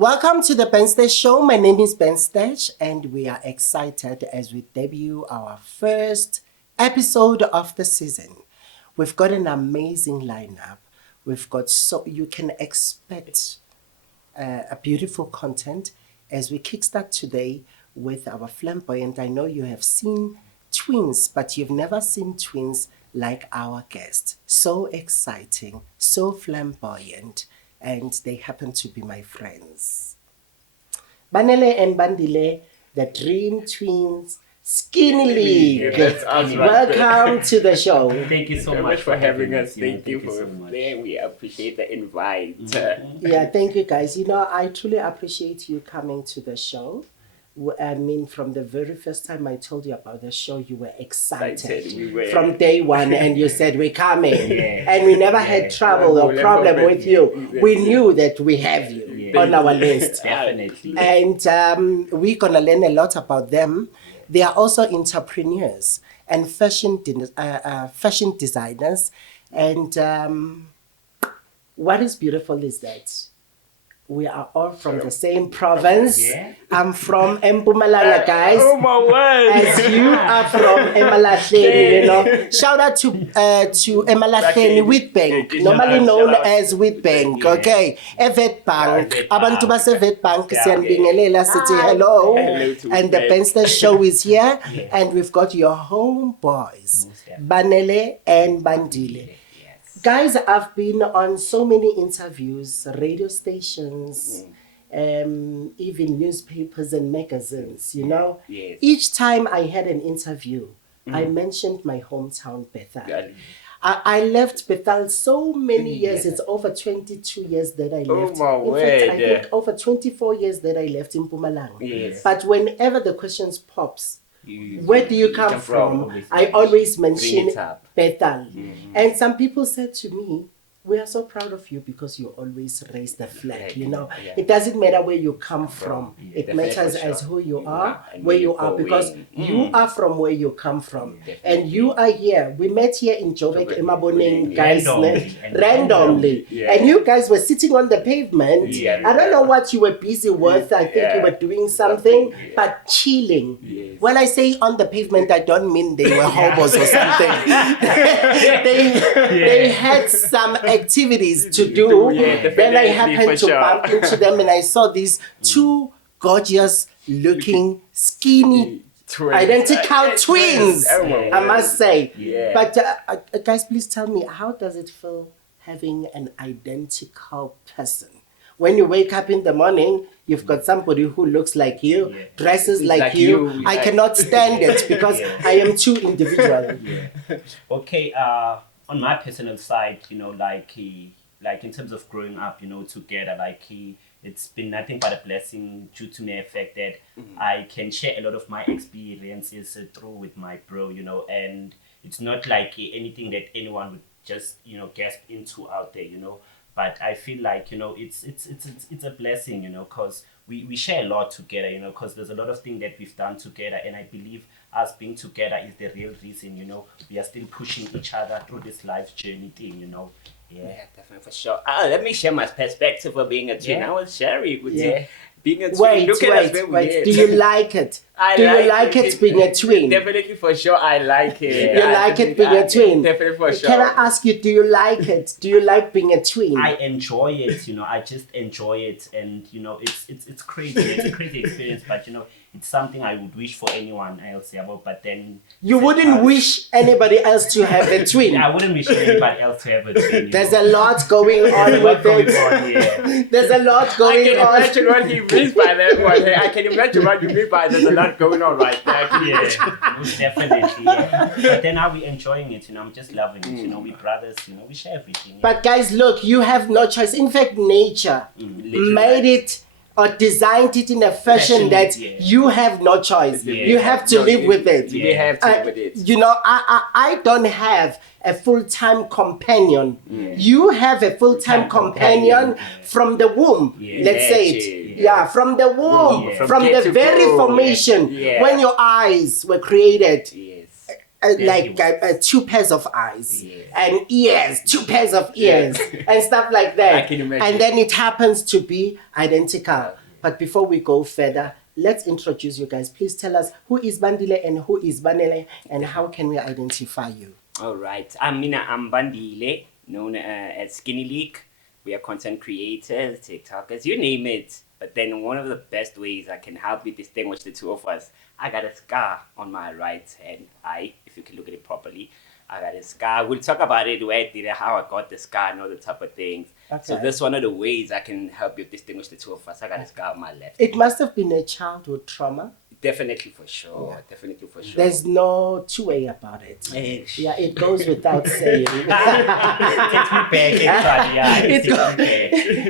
Welcome to the Ben Stage Show. My name is Ben Stage, and we are excited as we debut our first episode of the season. We've got an amazing lineup. We've got so you can expect a beautiful content as we kickstart today with our flamboyant. I know you have seen twins, but you've never seen twins like our guest. So exciting, so flamboyant, and they happen to be my friends. Banele and Bandile, the Dream Twins Skinny League. That's us, Welcome to the show. Thank you so much for having us. Thank you for there. We appreciate the invite. Yeah, thank you guys. You know, I truly appreciate you coming to the show. I mean, from the very first time I told you about the show, you were excited from day one, and you said, we're coming. And we never had trouble or problem with you. We knew that we have you on our list. Definitely. And we're going to learn a lot about them. They are also entrepreneurs and fashion designers. And what is beautiful is that we are all from the same province. Yeah. I'm from Mpumalanga, guys. Oh my word! As you are from Emalahleni, you know. Shout out to Emalahleni Wheatbank, normally known as Wheatbank, okay? Witbank. Abantu base Witbank, siyanibingelela sithi hello. And the Benster show is here, and we've got your homeboys, Banele and Bandile. Guys, I've been on so many interviews, radio stations, even newspapers and magazines, you know. Yes. Each time I had an interview, I mentioned my hometown, Bethel. I left Bethel so many years. It's over 22 years that I left. Oh my in fact, I word. think over 24 years that I left in Mpumalanga. Yes. But whenever the questions pops, where do you come from? I always mention Bethel. And some people said to me, we are so proud of you because you always raise the flag, you know. It doesn't matter where you come from. It matters as who you are, where you are, because you are from where you come from. And you are here. We met here in Joburg, Emaboneng, guys, randomly. And you guys were sitting on the pavement. I don't know what you were busy with. I think you were doing something, but chilling. When I say on the pavement, I don't mean they were hobos or something. They had some activities to do. Then I happened to bump into them, and I saw these two gorgeous looking skinny identical twins, I must say. But guys, please tell me, how does it feel having an identical person? When you wake up in the morning, you've got somebody who looks like you, dresses like you. I cannot stand it because I am too individual. Okay, on my personal side, you know, like in terms of growing up, you know, together, it's been nothing but a blessing due to the fact that I can share a lot of my experiences through with my bro, you know, and it's not like anything that anyone would just, you know, gasp into out there, you know. But I feel like, you know, it's a blessing, you know, because we share a lot together, you know, because there's a lot of things that we've done together, and I believe us being together is the real reason, you know, we are still pushing each other through this life journey thing, you know. Yeah, definitely, for sure. Let me share my perspective of being a twin. I was sharing with you. Being a twin. Wait. Do you like it? Do you like it being a twin? Definitely, for sure, I like it. You like it being a twin? Definitely, for sure. Can I ask you, do you like it? Do you like being a twin? I enjoy it, you know. I just enjoy it, and you know, it's crazy. It's a crazy experience, but you know, it's something I would wish for anyone else. But then you wouldn't wish anybody else to have a twin. I wouldn't wish anybody else to have a twin. There's a lot going on with it. There's a lot going on. I can imagine what he means by that one. I can imagine what you mean by there's a lot going on right there. Most definitely. But then are we enjoying it? You know, I'm just loving it. You know, we brothers. You know, we share everything. But guys, look, you have no choice. In fact, nature made it or designed it in a fashion that you have no choice. You have to live with it. We have to live with it. You know, I don't have a full-time companion. You have a full-time companion from the womb. Let's say it. From the womb, from the very formation when your eyes were created. two pairs of eyes Yes. and ears, two pairs of ears and stuff like that. I can imagine. And then it happens to be identical. But before we go further, let's introduce you guys. Please tell us who is Bandile and who is Banele and how can we identify you? All right. I'm Bandile, known as Skinny Leak. We are content creators, TikTokers, you name it. But then one of the best ways I can help you distinguish the two of us, I got a scar on my right hand eye, if you can look at it properly. I got a scar. We'll talk about it, where I did it, how I got the scar, and all the type of things. Okay. So this is one of the ways I can help you distinguish the two of us. I got a scar on my left. It must have been a childhood trauma. Definitely for sure. Yeah. Definitely for sure. There's no two way about it. Yeah, it goes without saying.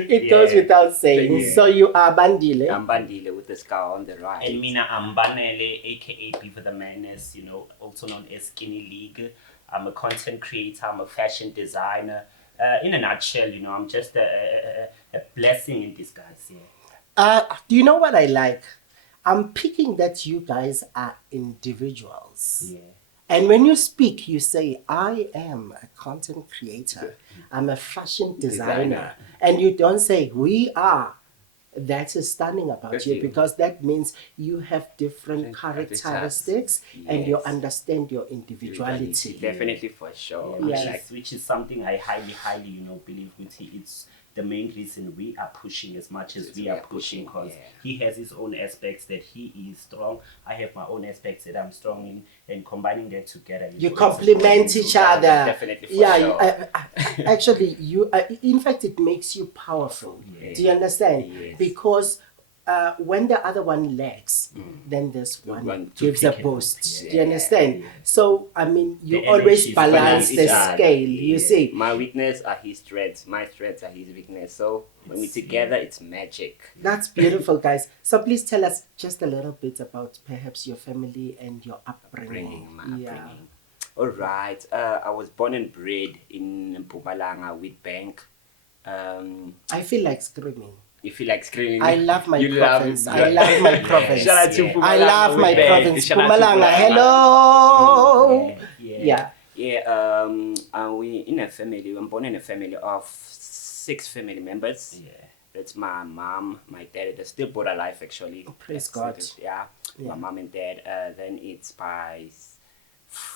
It goes without saying. Yeah. So you are Bandile. I'm Bandile with the scar on the right. And Mina, I'm Banele, aka Beaver the Menace, also known as Skinny League. I'm a content creator, I'm a fashion designer. In a nutshell, I'm just a blessing in disguise. Yeah. Do you know what I like? I'm picking that you guys are individuals. Yeah. And when you speak, you say, I am a content creator. I'm a fashion designer. And you don't say, we are. That is stunning about you because that means you have different characteristics and you understand your individuality. Definitely for sure. Yes. Which is something I highly, believe with him. It's the main reason we are pushing as much as we are pushing because he has his own aspects that he is strong. I have my own aspects that I'm strong in, and combining that together. You complement each other. Definitely for sure. Actually, in fact, it makes you powerful. Yes. Do you understand? Yes. Because when the other one lacks, then this one gives a boost. Do you understand? Yeah. So, I mean, you always balance the scale, you see. My weakness are his strengths. My strengths are his weakness. So, when we're together, it's magic. That's beautiful, guys. So, please tell us just a little bit about perhaps your family and your upbringing. My upbringing. All right. I was born and bred in Mpumalanga, Witbank. I feel like screaming. You feel like screaming. I love my province. I love my province. Shout out to Mpumalanga. I love my province. Mpumalanga. Hello. Yeah. We in a family. I'm born in a family of 6 family members. Yeah. That's my mom, my dad. They're still both alive, actually. Praise God. Yeah. My mom and dad. Then it's my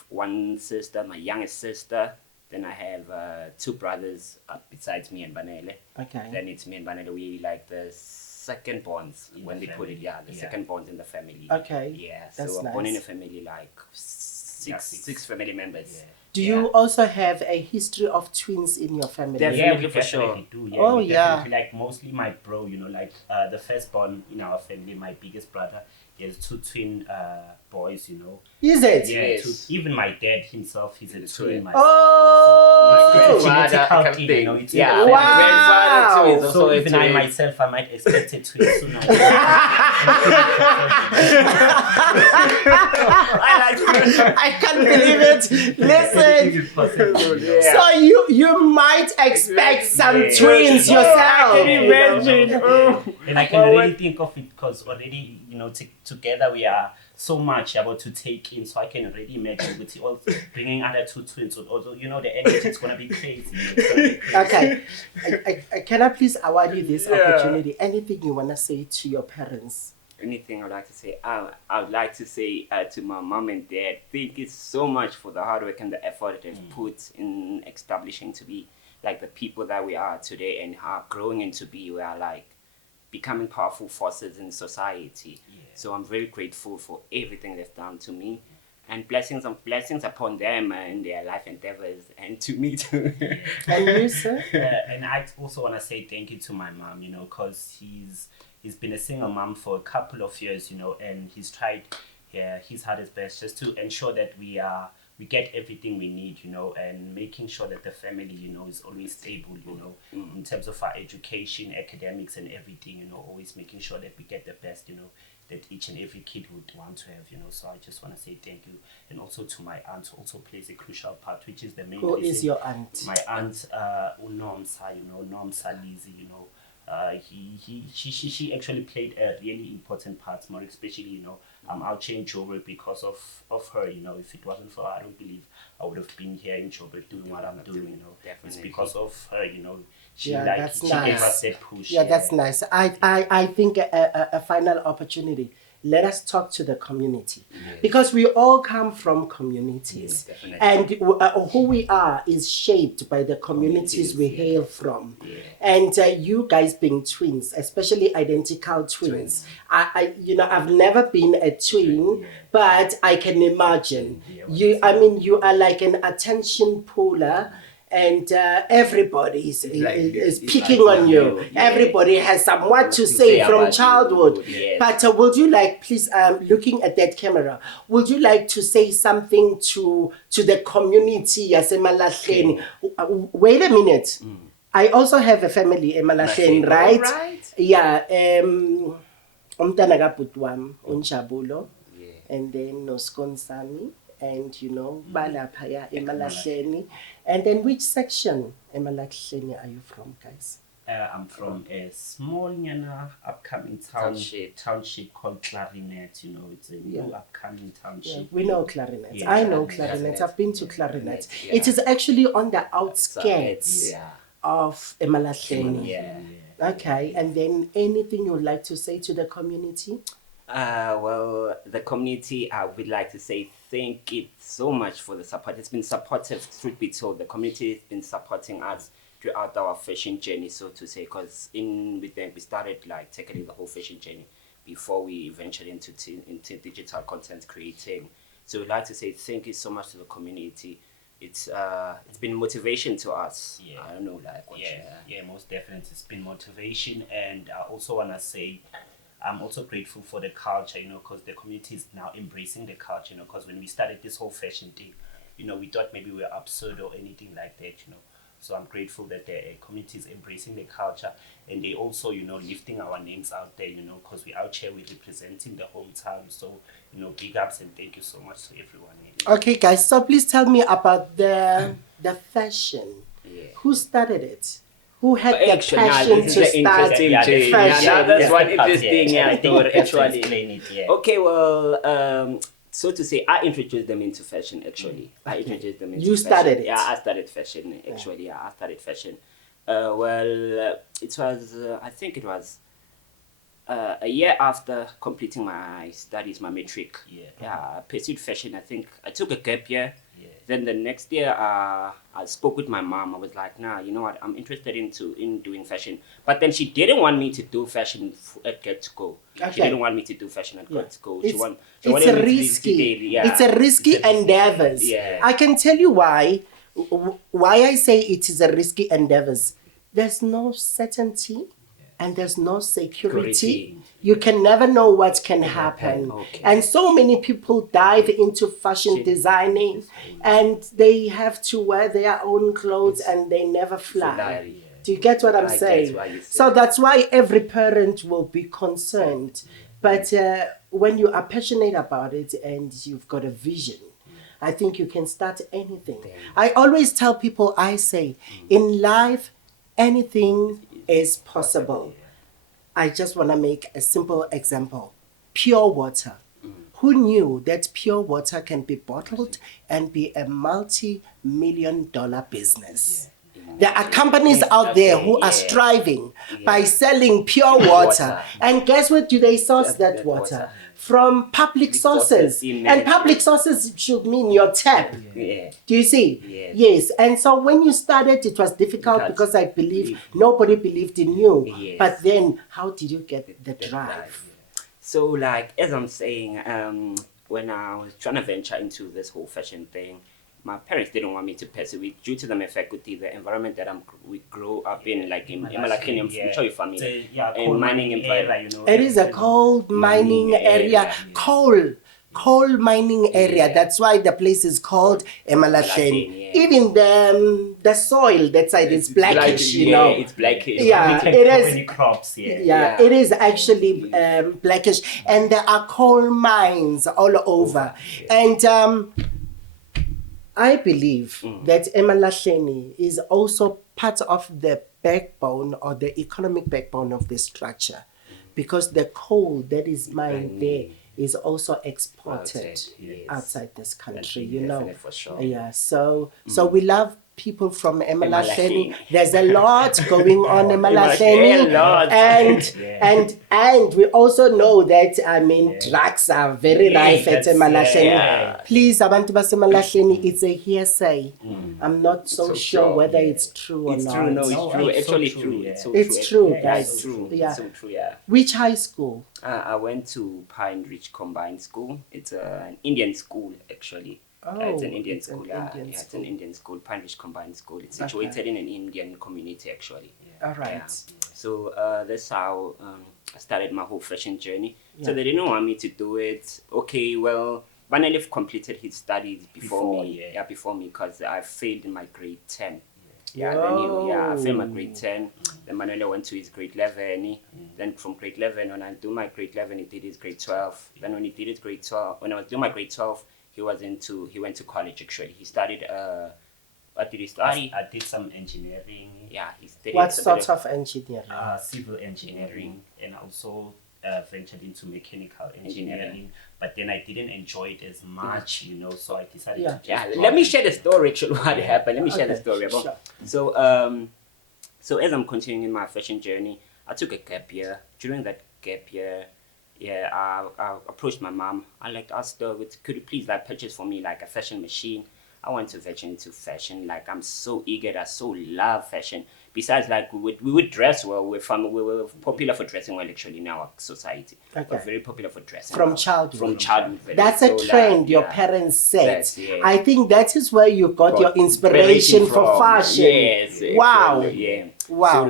one sister, my youngest sister. Then I have 2 brothers besides me and Banele. Okay. Then it's me and Banele. We like the second bonds when they put it. Second bonds in the family. Okay. Yeah. That's so I'm nice. born in a family like six family members. Yeah. Do you also have a history of twins in your family? Definitely, for sure. Do. Like mostly my bro, the firstborn in our family, my biggest brother. He has 2 twin boys, Is it? Yeah. Yes. Even my dad himself, he's a twin. Oh! Wow! So even I myself, I might expect a twin soon. I can't believe it. Listen. So you might expect some twins yourself. I can imagine. And I can really think of it because already, together we are so much about to take in. So I can already imagine with you also bringing other 2 twins. Although, the energy is going to be crazy. Okay. Can I please award you this opportunity? Anything you want to say to your parents? Anything I'd like to say? I would like to say to my mom and dad, thank you so much for the hard work and the effort they've put in establishing to be like the people that we are today and are growing into be. We are like becoming powerful forces in society. Yeah. So I'm very grateful for everything they've done to me. And blessings upon them and their life endeavors and to me too. And you, sir? And I also want to say thank you to my mom, because he's been a single mom for a couple of years, and he's tried his hardest best just to ensure that we get everything we need, and making sure that the family, is always stable, in terms of our education, academics and everything, always making sure that we get the best, that each and every kid would want to have, So I just want to say thank you. And also to my aunt, who also plays a crucial part, which is the main Who is your aunt? My aunt, Nomsa, Nomsa Lizzie, She actually played a really important part, more especially, I'll change Joburg because of her. If it wasn't for her, I don't believe I would have been here in Joburg doing what I'm doing. It's Definitely. because of her. She Yeah, like that's she gave nice. us that push. Yeah, that's nice. I think a final opportunity. Let us talk to the community because we all come from communities, definitely. and who we are is shaped by the communities we hail from. And you guys being twins, especially identical twins. I've never been a twin, but I can imagine you. I mean, you are like an attention puller. And everybody is picking on you. Yeah. Everybody has somewhat to say say from about childhood. you, yes. But would you like, please, looking at that camera, would you like to say something to the community Yasemalahleni? Wait a minute. I also have a family Emalahleni, Malahleni. right? Oh, right. Yeah. Umntana kabhuti wami uNjabulo, and then Noskonsami, and Balaphaya Emalahleni. And then which section Emalahleni are you from, guys? I'm from a small upcoming township called Clarinet. It's a new upcoming township. We know Clarinet. Yeah, I know Clarinet. Clarinet. I've been to Clarinet. Yeah. It is actually on the outskirts Yeah. of Emalahleni. Yeah. Okay, and then anything you would like to say to the community? Well, the community, I would like to say thank you so much for the support. It's been supportive, truth be told. The community has been supporting us throughout our fashion journey, so to say, because with them we started like tackling the whole fashion journey before we ventured into digital content creating. So we'd like to say thank you so much to the community. It's been motivation to us. Yeah. I don't know, like what Yeah, most definitely. It's been motivation, and I also want to say I'm also grateful for the culture, because the community is now embracing the culture, because when we started this whole fashion thing, we thought maybe we were absurd or anything like that, So I'm grateful that the community is embracing the culture, and they also, lifting our names out there, because we're out here, we're representing the hometown. So, big ups and thank you so much to everyone. Okay, guys, so please tell me about the fashion. Yeah. Who started it? Who had the Actually, passion this is to the start interesting thing. fashion? Yeah, that's Yeah. one interesting story, actually. Explain it, yeah. Okay, well, so to say, I introduced them into fashion, actually. I introduced them into You fashion. started it? Yeah, I started fashion, actually. Yeah, I started fashion. It was, I think it was a year after completing my studies, my matric. Yeah. I pursued fashion. I think I took a gap year. Yeah. Then the next year, I spoke with my mom. I was like, nah, you know what? I'm interested in doing fashion. But then she didn't want me to do fashion at get-go. Okay. She didn't want me to do fashion at get-go. She It's wanted a me to do risky. yeah. It's a risky endeavors. Yeah. I can tell you why I say it is a risky endeavors. There's no certainty and there's no security. Security. You can never know what can happen. Okay. And so many people dive into fashion designing and they have to wear their own clothes and they never fly. Fly. Do you get what I'm I get saying? what you're saying. So that's why every parent will be concerned. But when you are passionate about it and you've got a vision, I think you can start anything. I always tell people, I say, in life, anything is possible. I just want to make a simple example. Pure water. Who knew that pure water can be bottled and be a multi-million-dollar business? There are companies out there who are striving by selling pure water. And guess what do they source that water? From public sources. And public sources should mean your tap. Yeah. Do you see? Yes. And so when you started, it was difficult because I believe nobody believed in you. Yes. But then how did you get the drive? So, like, as I'm saying, when I was trying to venture into this whole fashion thing, my parents didn't want me to pursue it due to the faculty, the environment that we grew up in, like in Malakini, I'm sure you're familiar. In mining environment. It is a coal mining area. Coal mining area. That's why the place is called Emalahleni. Even the soil that side is blackish, you know. It's blackish. Yeah, it is. Many crops, Yeah, it is actually blackish, and there are coal mines all over. And I believe that Emalahleni is also part of the backbone or the economic backbone of this structure, because the coal that is mined there is also exported outside this country, you know. Definitely, for sure. Yeah, so we love people from Emalahleni. Emalahleni. There's a lot going on in Emalahleni, Emalahleni, a lot. and we also know that drugs are very rife at Emalahleni. Please, abantu basemalahleni, it's a hearsay. I'm not so sure whether it's true or It's not. true, no, it's true. it's so Actually true, true. yeah. It's so It's true. true, guys. It's true. Yeah. It's so true, yeah. Which high school? I went to Pine Ridge Combined School. It's an Indian school, actually. It's an Indian school. It's an Indian school. Pine Ridge Combined School. It's situated in an Indian community, actually. All right. Yeah. So that's how I started my whole fashion journey. So they didn't want me to do it. Okay, well, Banelif completed his studies before me. Yeah, before me, because I failed in my grade 10. I failed my grade 10. Then Manuel went to his grade 11. Then from grade 11, when I do my grade 11, he did his grade 12. Then when he did his grade 12, when I was doing my grade 12, he went to college, actually. He studied, what did he study? I did some engineering. Yeah, he studied. What sort of engineering? Civil engineering, and also ventured into mechanical engineering. But then I didn't enjoy it as much, you know, so I decided to just let me share the story, actually, what happened. Let me share the story. Sure. So as I'm continuing my fashion journey, I took a gap year. During that gap year, I approached my mom. I asked her, could you please purchase for me a fashion machine? I want to venture into fashion. I'm so eager. I so love fashion. Besides, we would dress well. We were popular for dressing well, actually, in our society. Okay. We're very popular for dressing From well. childhood. From childhood. That's a trend your parents set. Yes. I think that is where you got your inspiration for fashion. Yes. Wow. Actually, yeah. Wow. So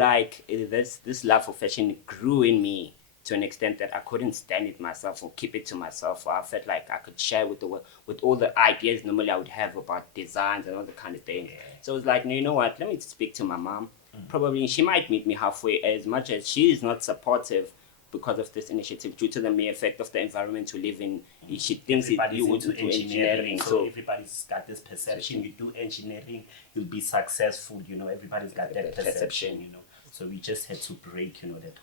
this love for fashion grew in me to an extent that I couldn't stand it myself or keep it to myself. I felt like I could share with all the ideas normally I would have about designs and all the kind of things. So I was like, no, you know what? Let me speak to my mom. Probably she might meet me halfway, as much as she is not supportive because of this initiative due to the mere effect of the environment we live in. She thinks you would do engineering. So everybody's got this perception. You do engineering, you'll be successful. You know, everybody's got that perception. You know. So we just had to break, that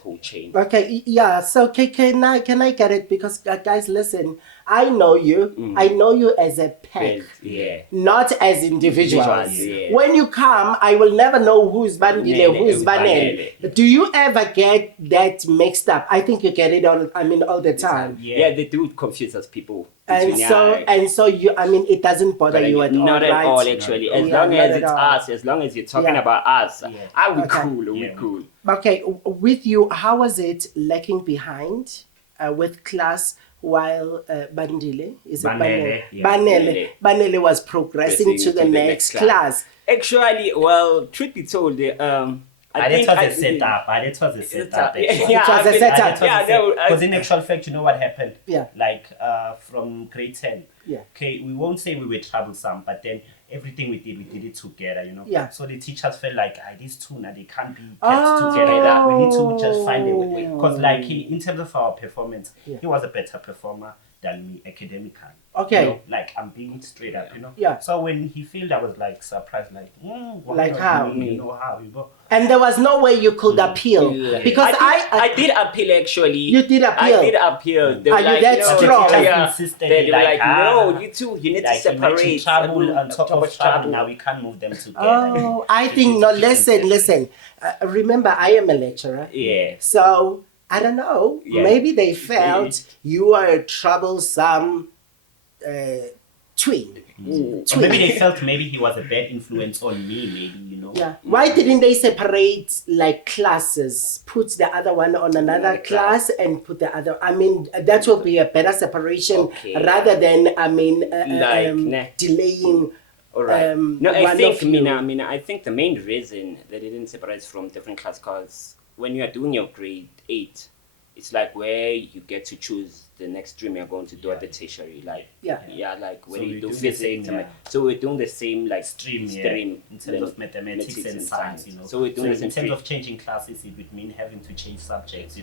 whole chain. Okay, yeah. So can I get it? Because guys, listen, I know you. I know you as a pack, not as individuals. Yeah. When you come, I will never know who's Bandile, who's Banel. Do you ever get that mixed up? I think you get it all the time. Yeah, they do confuse us people. And so you, it doesn't bother you at all, not at right? all, actually. As long as it's us, as long as you're talking about us, we're cool. We're cool. Okay, with you, how was it lacking behind with class while Bandile Banele was progressing to the next class? Actually, well, truth be told, it was a setup. It was a setup. Because in actual fact, you know what happened? Yeah. From grade 10. Yeah. Okay, we won't say we were troublesome, but then everything we did it together, Yeah. So the teachers felt like, these two now, they can't be kept together. We need to just find a way. Because in terms of our performance, he was a better performer than me academically. Okay. I'm being straight up, Yeah. So when he failed, I was surprised, how? How? And there was no way you could appeal because I did appeal, actually. You did appeal. I did appeal. They Are you that strong? They were like, no, you two, you need to separate. Trouble on top of trouble. Now we can't move them together. Oh, I think no. Listen. Remember, I am a lecturer. Yeah. So I don't know. Yeah. Maybe they felt you are a troublesome twin. Or maybe they felt he was a bad influence on me, Yeah. Why didn't they separate classes? Put the other one on another class and put the other. That will be a better separation rather than delaying. All right. I think the main reason that they didn't separate from different class, because when you are doing your grade 8, it's where you get to choose the next stream you're going to do at the tertiary. Where you do physics. So we're doing the same stream in terms of mathematics and science. So we're doing in terms of changing classes, it would mean having to change subjects.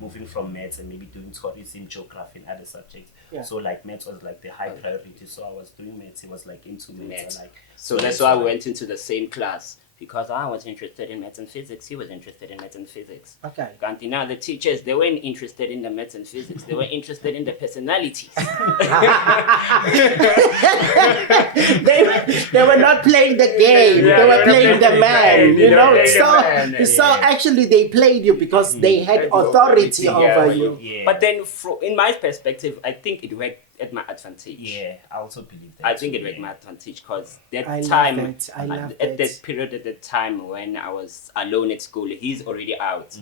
Moving from maths and maybe doing tourism, geography, and other subjects. Yeah. So maths was the high priority. So I was doing maths. He was into maths. So that's why we went into the same class. because I was interested in maths and physics, he was interested in maths and physics. Okay. Kanti now the teachers, they weren't interested in the maths and physics, they were interested in the personalities. They were not playing the game. Yeah, they were they were playing the playing man. the You game. know. They were playing the man. So actually, they played you because they had authority over you. Yeah. But then, in my perspective, I think it worked at my advantage. Yeah, I also believe that. I think too, it worked yeah. my advantage because that I love time, it. I love at it. that period, at that time when I was alone at school, he's already out.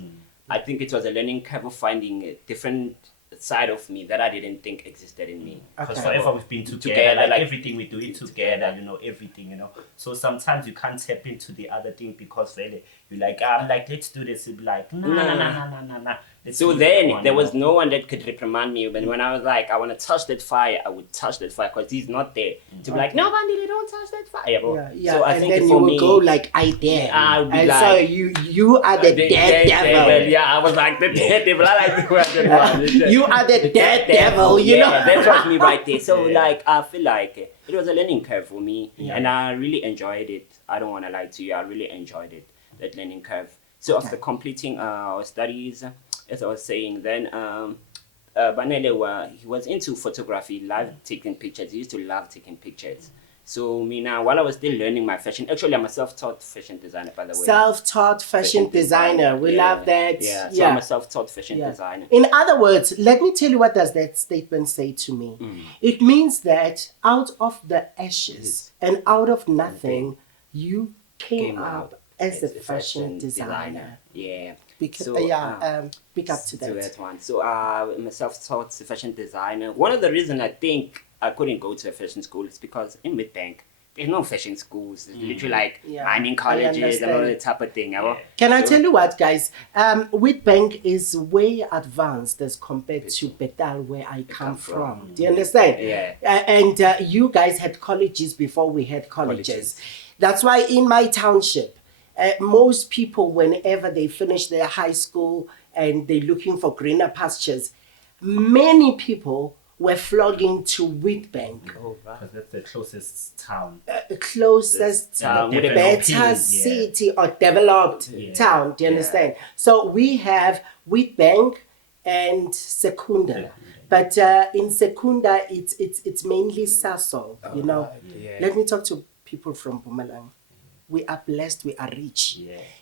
I think it was a learning curve of finding a different side of me that I didn't think existed in me. Because Okay. forever we've been together, like everything we do it together, you know, everything, you know. So sometimes you can't tap into the other thing because really you're like, I'm like, let's do this. You'll be like, nah. So then there was no one that could reprimand me. But when I was like, I want to touch that fire, I would touch that fire because he's not there to be like, no, Bandile, don't touch that fire. Yeah. So I and think then you for will me, go like, I dare. I would be and like, so you are the dead devil. Yeah, I was like the dead devil. I like the word. You are the dead devil. You know. That was me right there. So like, I feel like it was a learning curve for me, and I really enjoyed it. I don't want to lie to you. I really enjoyed it, that learning curve. So after completing our studies, as I was saying, then Banele he was into photography, loved taking pictures. He used to love taking pictures. So me now, while I was still learning my fashion, actually I'm a self-taught fashion designer, by the way. Self-taught fashion designer. We love that. Yeah, so I'm a self-taught fashion designer. In other words, let me tell you what does that statement say to me. It means that out of the ashes and out of nothing, you came up as a fashion designer. Yeah. Because, So, pick up to that. one. So I'm a self-taught fashion designer. One of the reasons I think I couldn't go to a fashion school is because in Midbank, there's no fashion schools. It's literally like mining colleges and all that type of thing. Can I tell you what, guys? Wheatbank is way advanced as compared to Betal, where I come from. Do you understand? Yeah. And you guys had colleges before we had colleges. That's why in my township, most people, whenever they finish their high school and they're looking for greener pastures, many people were flogging to Wheatbank. Because that's the closest town. Closest, better city or developed town. Do you understand? So we have Wheatbank and Secunda. But in Secunda, it's mainly Sasol, you know. Let me talk to people from Mpumalanga. We are blessed, we are rich.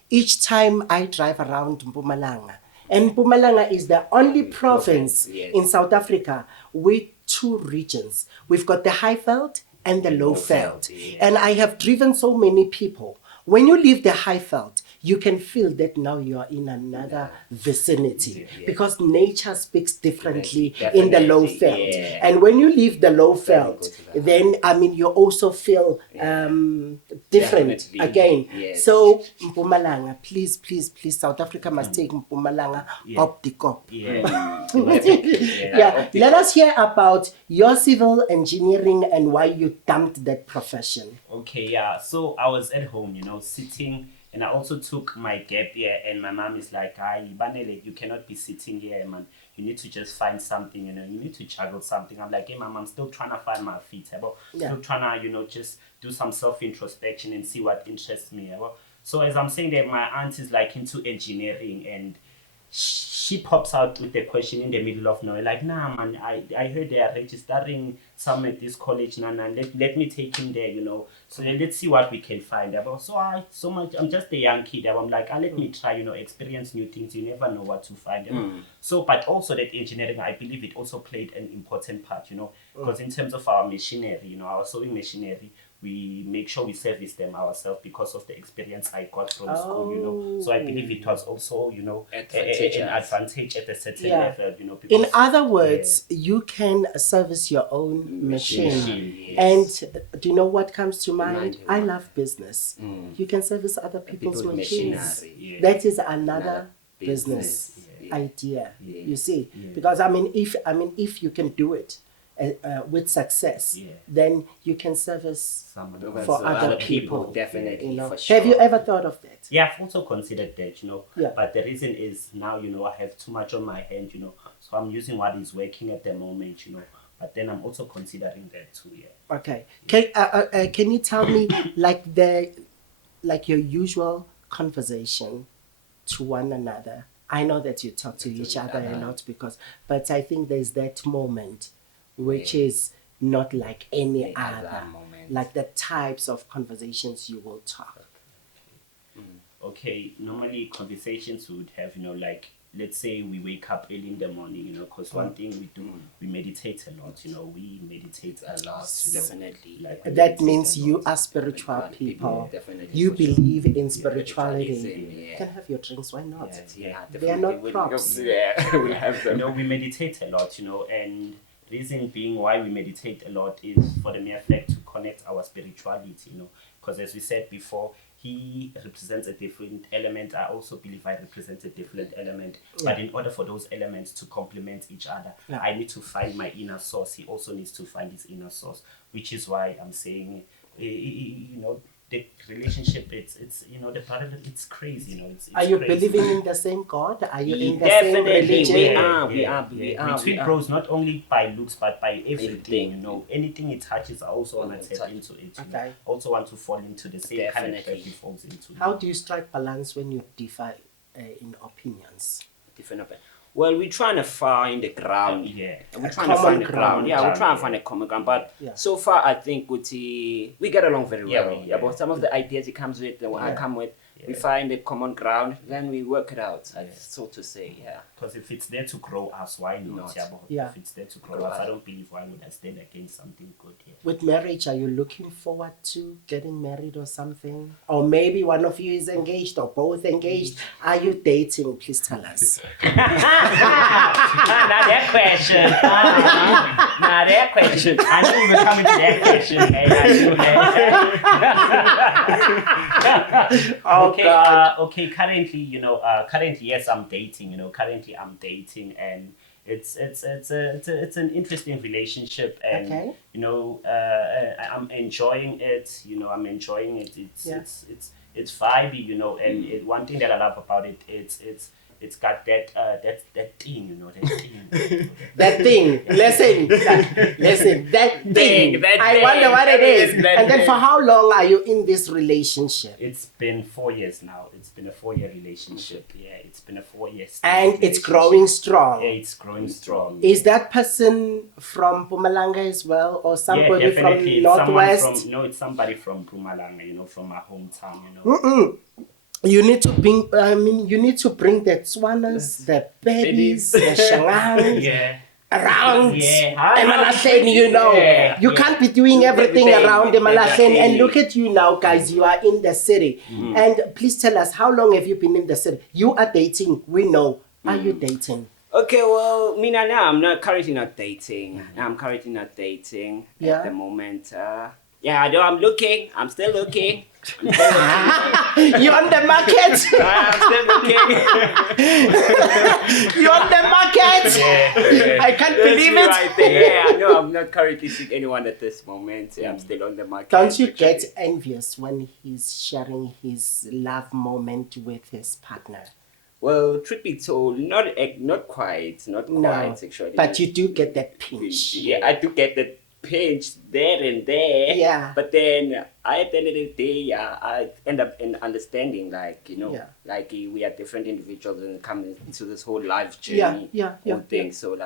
Each time I drive around Mpumalanga, and Mpumalanga is the only province in South Africa with two regions. We've got the Highveld and the Lowveld. And I have driven so many people. When you leave the Highveld, you can feel that now you are in another vicinity because nature speaks differently in the Lowveld. And when you leave the Lowveld, then you also feel different again. So Mpumalanga, please, South Africa must take Mpumalanga up the cup. Let us hear about your civil engineering and why you dumped that profession. Okay, so I was at home, sitting, and I also took my gap year, and my mom is like, Banele, you cannot be sitting here, man. You need to just find something, you need to juggle something. I'm like, hey, mom, I'm still trying to find my feet, still trying to, just do some self-introspection and see what interests me. So as I'm saying that, my aunt is like into engineering, and she pops out with the question in the middle of nowhere, like, nah, man, I heard they are registering some at this college, let me take him there, so let's see what we can find. I'm just a young kid, I'm like, let me try, experience new things, you never know what to find. So, but also that engineering, I believe it also played an important part, because in terms of our machinery, our sewing machinery, we make sure we service them ourselves because of the experience I got from school, So I believe it was also, an advantage at a certain level, because, in other words, you can service your own machine. And do you know what comes to mind? I love business. You can service other people's machines. That is another business idea, you see. Because if you can do it with success, then you can service for other people. Definitely, for sure. Have you ever thought of that? Yeah, I've also considered that, but the reason is now, I have too much on my hand, so I'm using what is working at the moment, but then I'm also considering that too, Okay. Can you tell me, like, like your usual conversation to one another? I know that you talk to each other a lot but I think there's that moment which is not like any other moment. like the types of conversations you will talk. Okay, normally conversations would have, like, let's say we wake up early in the morning, because one thing we do, we meditate a lot, we meditate a lot. Definitely. Like, we That meditate means a you lot. are spiritual people. Definitely, You for sure. believe in spirituality. Spiritualism, You can have your drinks, why not? Yeah, They are not definitely. props. Yeah, we'll have them. We meditate a lot, and reason being why we meditate a lot is for the mere fact to connect our spirituality, because as we said before, he represents a different element. I also believe I represent a different element. But in order for those elements to complement each other, I need to find my inner source. He also needs to find his inner source, which is why I'm saying, the relationship, it's the brotherhood, it's crazy, it's Are you crazy. believing in the same God? Are you in the same Definitely, religion? we are. Between bros, not only by looks but by everything. Anything it touches, I also want to tap into it. Okay. Also want to fall into the same kind of Definitely. track he falls into. How do you strike balance when you differ in opinions? Different opinion. Well, we're trying to find the ground. We're trying to common find the ground. ground. Yeah, we're trying to find a common ground. But so far, I think we get along very well. But some of the ideas he comes with, the one I come with, we find a common ground, then we work it out, so to say, Because if it's there to grow us, why not? Yeah. If it's there to grow us, I don't believe why would I stand against something good here. With marriage, are you looking forward to getting married or something? Or maybe one of you is engaged or both engaged. Are you dating? Please tell us. Now that question. Now that question. I knew we were coming to that question. Okay. Currently, yes, I'm dating. And it's an interesting relationship, and I'm enjoying it. I'm enjoying it. It's vibey, and one thing that I love about it, it's got that thing, that thing. That thing. Listen. That thing. I wonder what it is. And then for how long are you in this relationship? It's been 4 years now. It's been a 4-year relationship. Yeah, it's been a 4 years. And it's growing strong. Yeah, it's growing strong. Is that person from Mpumalanga as well, or somebody from It's Northwest? it's somebody from Mpumalanga, from my hometown, You need to bring. You need to bring the Tswanas, the Bedis, the Shangang around Emalahleni. You can't be doing everything around Emalahleni. And look at you now, guys. You are in the city. And please tell us, how long have you been in the city? You are dating. We know. Are you dating? Okay, well, me now, I'm currently not dating. I'm currently not dating at the moment. I know I'm looking. I'm still looking. You're on the market. I'm still looking. You're on the market. I can't believe it. Right there. No, I'm not currently seeing anyone at this moment. I'm still on the market. Don't you get envious when he's sharing his love moment with his partner? Well, truth be told, not quite actually. But you do get that pinch. Yeah, I do get that pinch there and there. Yeah. But then at the end of the day, I end up in understanding, like we are different individuals and come into this whole life journey. Thing. So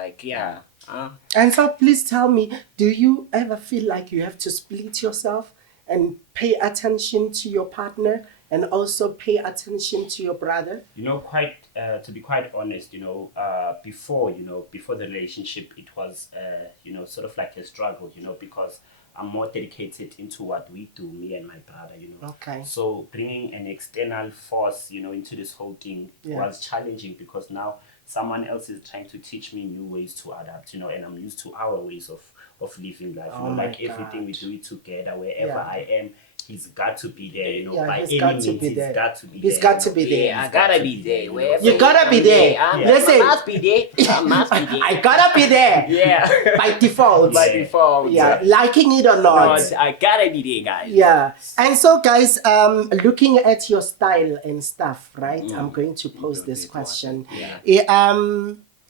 And so please tell me, do you ever feel like you have to split yourself and pay attention to your partner and also pay attention to your brother? To be quite honest, before the relationship, it was, sort of like a struggle, because I'm more dedicated into what we do, me and my brother, Okay. So bringing an external force, into this whole thing was challenging, because now someone else is trying to teach me new ways to adapt, and I'm used to our ways of living life, everything we do it together, wherever I am. He's got to be there, by any means. He's got to be there. He's got to be there. I gotta be there. You gotta be there. Listen, I must be there. I must be there. I gotta be there. Yeah. By default. By default. Yeah, liking it or not. I gotta be there, guys. Yeah. And so, guys, looking at your style and stuff, right? I'm going to pose this question.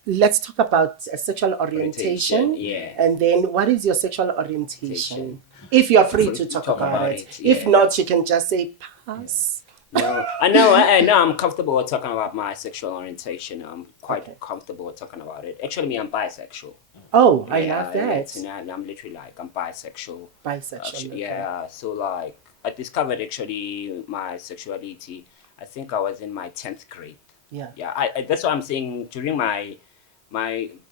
Let's talk about sexual orientation. Yeah. And then, what is your sexual orientation? if you're free to talk about it. If yeah. not, you can just say pass. No, I know I'm comfortable with talking about my sexual orientation. I'm quite Okay. comfortable with talking about it. Actually, me, I'm bisexual. Oh, I Yeah, love that. it's, I'm literally like, I'm bisexual. Bisexual. Okay. Yeah, so like, I discovered actually my sexuality, I think I was in my 10th grade. Yeah. Yeah, that's what I'm saying.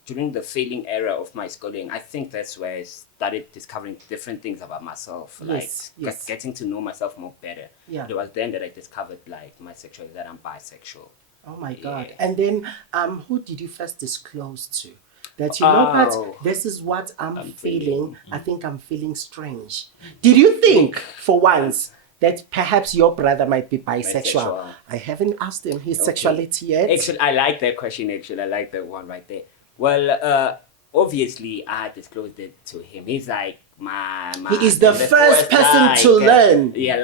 During the failing era of my schooling, I think that's where I started discovering different things about myself, Yes, like yes. getting to know myself more better. Yeah. It was then that I discovered like my sexuality, that I'm bisexual. Oh my God. Yeah. And then who did you first disclose to? That you know what, Oh. this is what I'm I'm feeling. feeling. I think I'm feeling strange. Did you think for once that perhaps your brother might be bisexual? Bisexual. I haven't asked him his Okay. sexuality yet. Actually, I like that question. Actually, I like that one right there. Well, obviously, I disclosed it to him. He's like my He is the first person to learn. Yeah,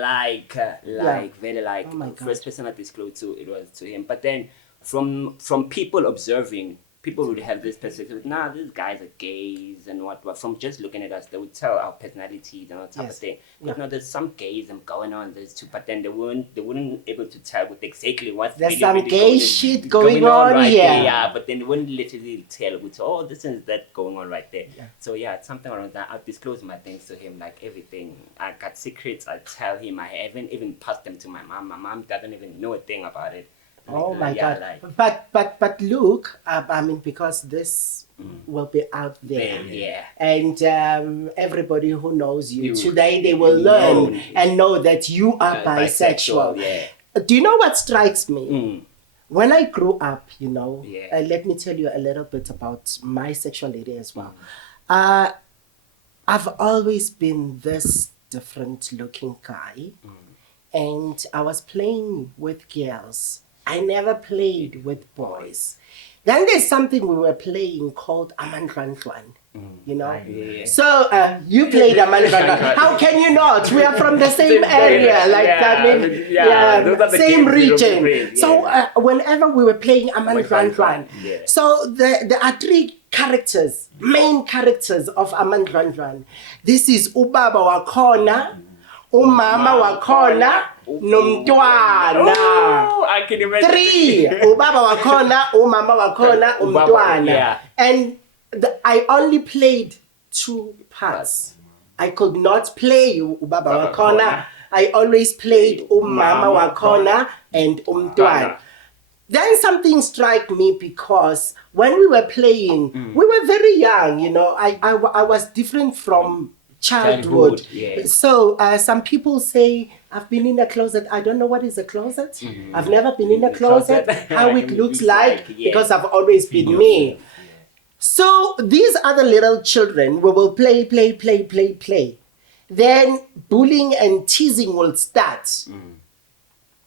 very like Oh my God. first person I disclosed to, it was to him. But then from people observing, people would have this perspective. Nah, these guys are gays and what. From just looking at us, they would tell our personalities and all type Yes. of thing. Yeah. But no, there's some gaysism going on. There's too, but then they wouldn't able to tell with exactly what's There's really, some really gay shit going on right here. there. Yeah, but then they wouldn't literally tell with, oh, this is that going on right there. Yeah. So yeah, it's something around that. I disclose my things to him, like everything. I got secrets. I tell him. I haven't even passed them to my mom. My mom doesn't even know a thing about it. Oh my Yeah, God. like, But look, I mean, because this will be out there. yeah. And everybody who knows you You today, they will learn know. and know that you are bisexual. Yeah. Do you know what strikes me? Mm. When I grew up, you know, Yeah. let me tell you a little bit about my sexuality as well. I've always been this different looking guy, and I was playing with girls. I never played with boys. Then there's something we were playing called Amandlandlan. You know, Yeah. so you played Amandlandlan. How can you not? We are from the same area, like that. Those are the Same games we region. played, So yeah. whenever we were playing Amandlandlan, Yeah. so there are three characters, main characters of Amandlandlan. This is Ubaba Wakona, Umama Wakona, Nomtwana. Oh, I can imagine. Three. Ubaba Wakona, Umama Wakona, Umtwana. Yeah. And I only played two parts. I could not play Ubaba Wakona. I always played Umama Wakona and Umtwana. Then something struck me because when we were playing, we were very young, you know. I was different from childhood. Yeah. So some people say, I've been in a closet. I don't know what is a closet. I've never been in a closet, how it looks like, yeah. because I've always been me. So these other little children, we will play. Then bullying and teasing will start.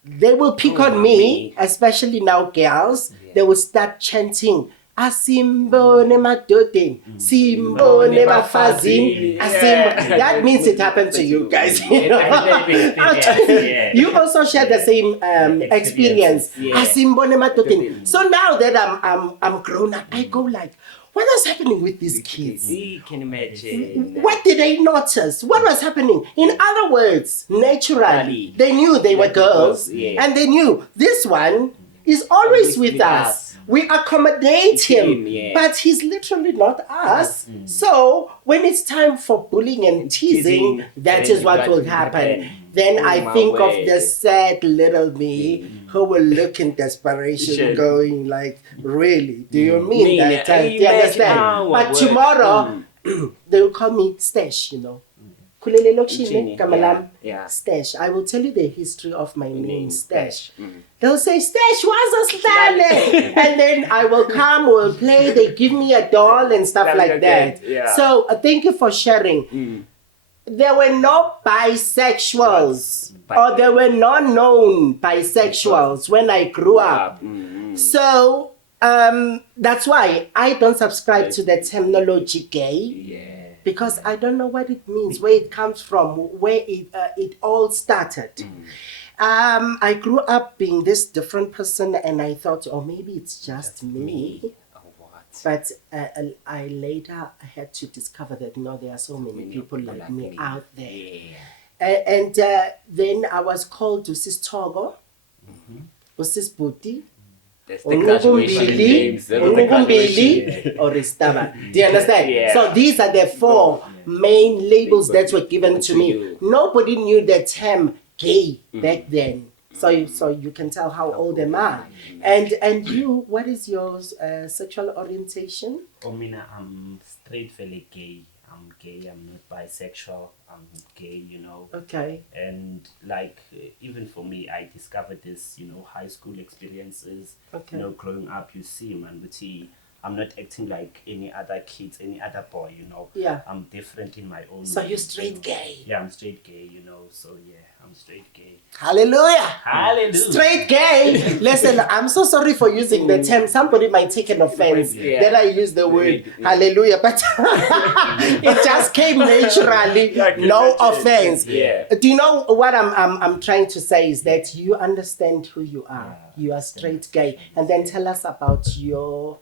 They will pick on me, especially now girls. They will start chanting, Asimbone madodeni, simbone bafazini, asimbo. That means it happened to you guys. You know? You also share the same experience. Yeah. Asimbone madodeni. So now that I'm grown up, I go like, what was happening with these kids? You can imagine. What did they notice? What was happening? In other words, naturally, they knew they were girls, Yeah. and they knew this one is always with us. We accommodate him, Yeah. but he's literally not us. So when it's time for bullying and teasing, that is what will happen. Then I my think of word. the sad little me who will look in desperation, Sure. going like, really? Do you mean that? Do you Imagine understand? how But it tomorrow, they will call me Stash, you know. Kulele Lokshine, Lokshine, Kamalam, yeah. Stash. I will tell you the history of my name, Stash. Mm. They'll say, Stash, what's a And then I will come, we'll play, they give me a doll and stuff like that. Yeah. So thank you for sharing. There were no bisexuals, or there were no known bisexuals when I grew up. So that's why I don't subscribe to the terminology gay. Yeah. Because I don't know what it means, where it comes from, where it all started. I grew up being this different person, and I thought, oh, maybe it's just me. Oh, what? But I later had to discover that no, there are so many people like me out there. Yeah. And then I was called to Sis Togo, Sis Buti, That's the graduation names. That's the graduation. or Ristaba. Do you understand? Yeah. So these are the four main labels that were given to me. you. Nobody knew the term gay back then. So you can tell how old am I. And you, what is your sexual orientation? Mina, I'm straight, fairly gay. I'm gay. I'm not bisexual. I'm gay. Okay. And like even for me, I discovered this. High school experiences. Okay. Growing up, you see, man, but I'm not acting like any other kids, any other boy. Yeah. I'm different in my own. So way, you're straight gay. Yeah, I'm straight gay. So yeah, I'm straight gay. Hallelujah. Hallelujah. Straight gay. Listen, I'm so sorry for using the term. Somebody might take an offense that I use the word hallelujah, but it just came naturally. No offense. Yeah. Do you know what I'm trying to say is that you understand who you are. You are straight gay. And then tell us about your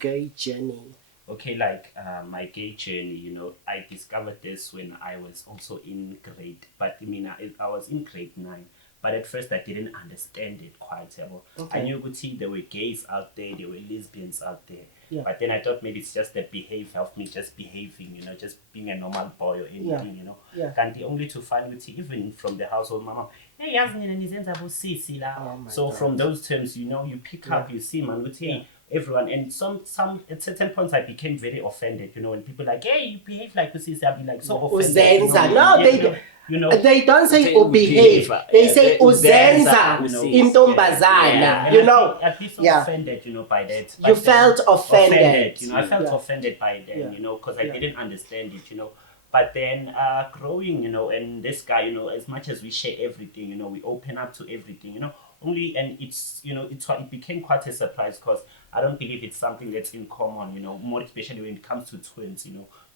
gay journey. Okay, like my gay journey, I discovered this when I was also in grade, but I was in grade 9, but at first I didn't understand it quite well. Okay. I knew there were gays out there, there were lesbians out there, Yeah. but then I thought maybe it's just the behavior of me just behaving, just being a normal boy or anything, Yeah. Kanti only to find with even from the household, mama, hey, yazi nina nizenza busisi la. Oh my So God. from those terms, you pick up, you see, man, with hey, everyone, and some at certain points I became very offended, when people like, hey, you behave like this, I'll be like so offended. Uzenza. No, they don't say behave. They say uzenza intombazana. At least offended, by that. You felt offended. I felt offended by them, because I didn't understand it, But then growing, and this guy, as much as we share everything, we open up to everything, and it became quite a surprise because I don't believe it's something that's in common, more especially when it comes to twins,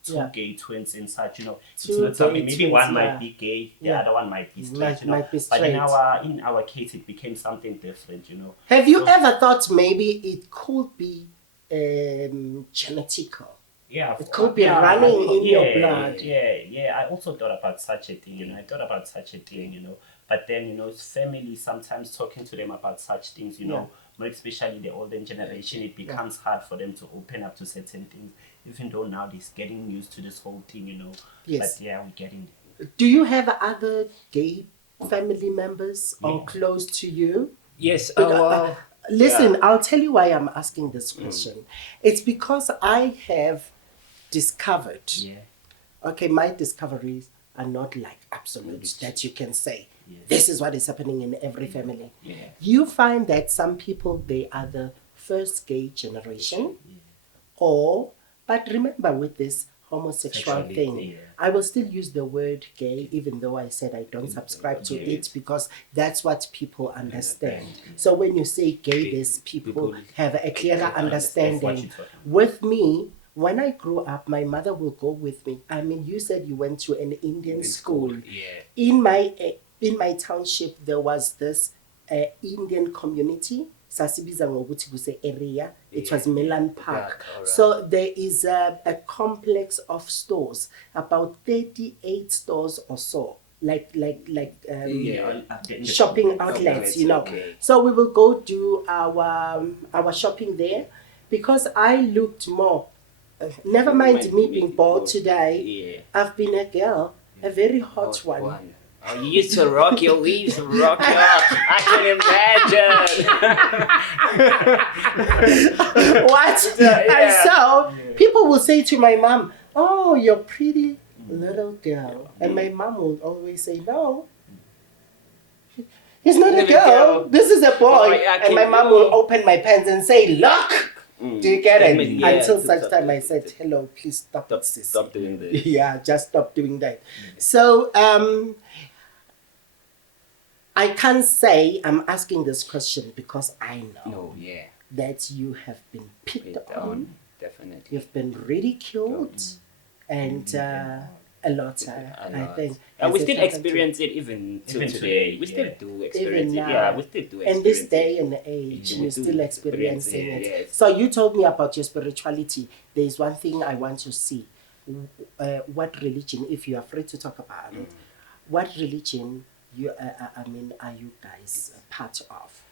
two gay twins and such, it's not something, maybe twins, one might be gay, the other one might be straight, Might be but straight. in our case it became something different, Have you ever thought maybe it could be genetical? Yeah, it could be running in your blood. Yeah. I also thought about such a thing, I thought about such a thing, But then, family, sometimes talking to them about such things, more especially the older generation, it becomes hard for them to open up to certain things, even though now they're getting used to this whole thing, Yes. But yeah, we're getting there. Do you have other gay family members or close to you? Yes. Listen, I'll tell you why I'm asking this question. It's because I have discovered, okay, my discoveries are not like absolute that you can say, this is what is happening in every family. You find that some people, they are the first gay generation, but remember with this homosexual thing, I will still use the word gay, even though I said I don't subscribe to it, because that's what people understand. So when you say gay, these people have a clearer understanding. With me, when I grew up, my mother will go with me. I mean, you said you went to an Indian school. In my township, there was this Indian community. Sasibiza ngokuthi kuse area. It was Milan Park. Right. So there is a complex of stores, about 38 stores or so, like shopping outlets, Okay. So we will go do our shopping there, because I looked more. Never mind me being bored today. I've been a girl, a very hot one. Oh, you used to rock your weaves, rock your... I can imagine. What? And so people will say to my mom, oh, you're pretty little girl. And my mom will always say, no, he's not a girl. This is a boy. And my mom will open my pants and say, look. Do you get it? Until such time I said, hello, please stop doing this. Yeah, just stop doing that. So I can't say I'm asking this question because I know that you have been picked on. Definitely. You've been ridiculed. And a lot, I think. And we as it still happened to- experience it even till Even today. today, We still yeah. do experience Even it. now. Yeah, we still do experience In this it. day and age, We you're do still experience experiencing it, it. yes. So you told me about your spirituality. There is one thing I want to see. What religion, if you are free to talk about it, what religion are you guys a part of?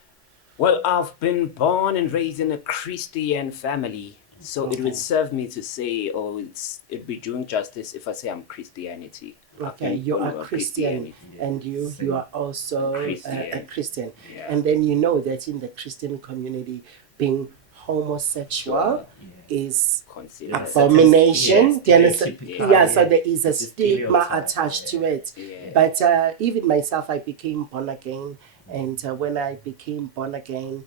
Well, I've been born and raised in a Christian family, so it would serve me to say, or it'd be doing justice if I say I'm Christianity. I've Okay, been you born are with Christian, Yeah. and you are also a Christian. Yeah. And then you know that in the Christian community, being homosexual is Considered as abomination. Yes, Do you very understand? typical, Yeah, so yeah. there is a It's a stigma stereotype, attached yeah. to it. Yeah. But even myself, I became born again, and when I became born again,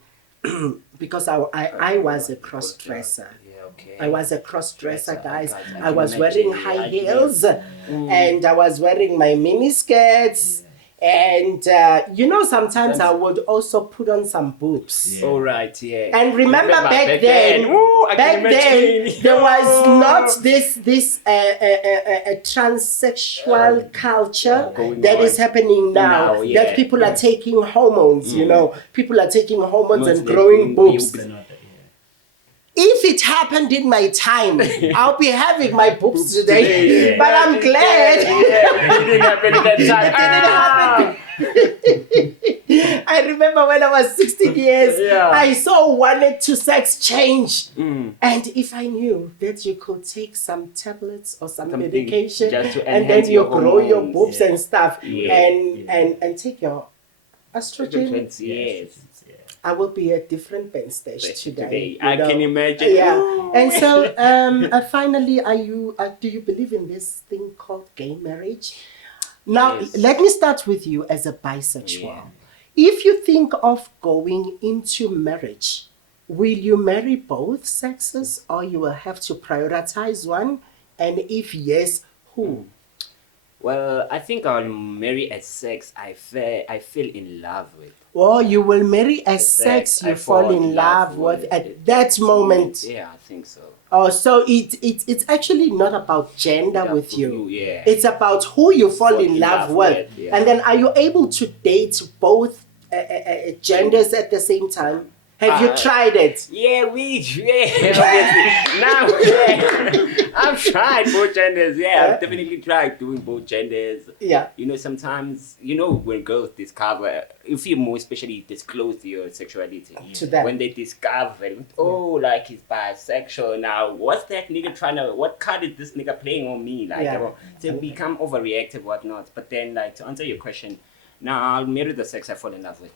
because I was a cross dresser. Yeah, okay. I was a cross dresser, Dresser, guys. guys, I I can was imagine, wearing high I can heels, and I was wearing my mini skirts. And sometimes I would also put on some boobs. Yeah. All right, yeah. And remember back then, Ooh, I can imagine. there was not this transsexual culture going that on is happening now. now, yeah. That people are taking hormones. People are taking hormones and They're growing growing boobs. boobs. If it happened in my time, I'll be having my boobs today. Yeah. But I'm glad. Yeah, it didn't happen at that time. It didn't happen. I remember when I was 16 years, Yeah. I so wanted to sex change. Mm. And if I knew that you could take some tablets or some Something medication just to and enhance then you your grow your hormones. boobs Yeah. and stuff Yeah. and take your estrogen, Yes. I will be a different Ben stage today. I can imagine. Yeah. Ooh. And so finally, do you believe in this thing called gay marriage? Now, Yes. let me start with you as a bisexual. Yeah. If you think of going into marriage, will you marry both sexes or you will have to prioritize one? And if yes, who? Well, I think I'll marry a sex I feel in love with. Or you will marry a sex sex you I fall in love with at that moment. Yeah, I think so. Oh, so it's actually not about gender Yeah, with you. yeah. It's about who you fall in love with. yeah. And then are you able to date both genders at the same time? Have you tried it? Yeah, obviously. Now, yeah. I've tried both genders. Yeah, I've definitely tried doing both genders. Yeah. Sometimes, when girls discover, if you more especially disclose your sexuality To them. when they discover, like he's bisexual now, what card is this nigga playing on me? Like, Yeah. they become overreactive, whatnot. But then, like, to answer your question, now I'll marry the sex I fall in love with.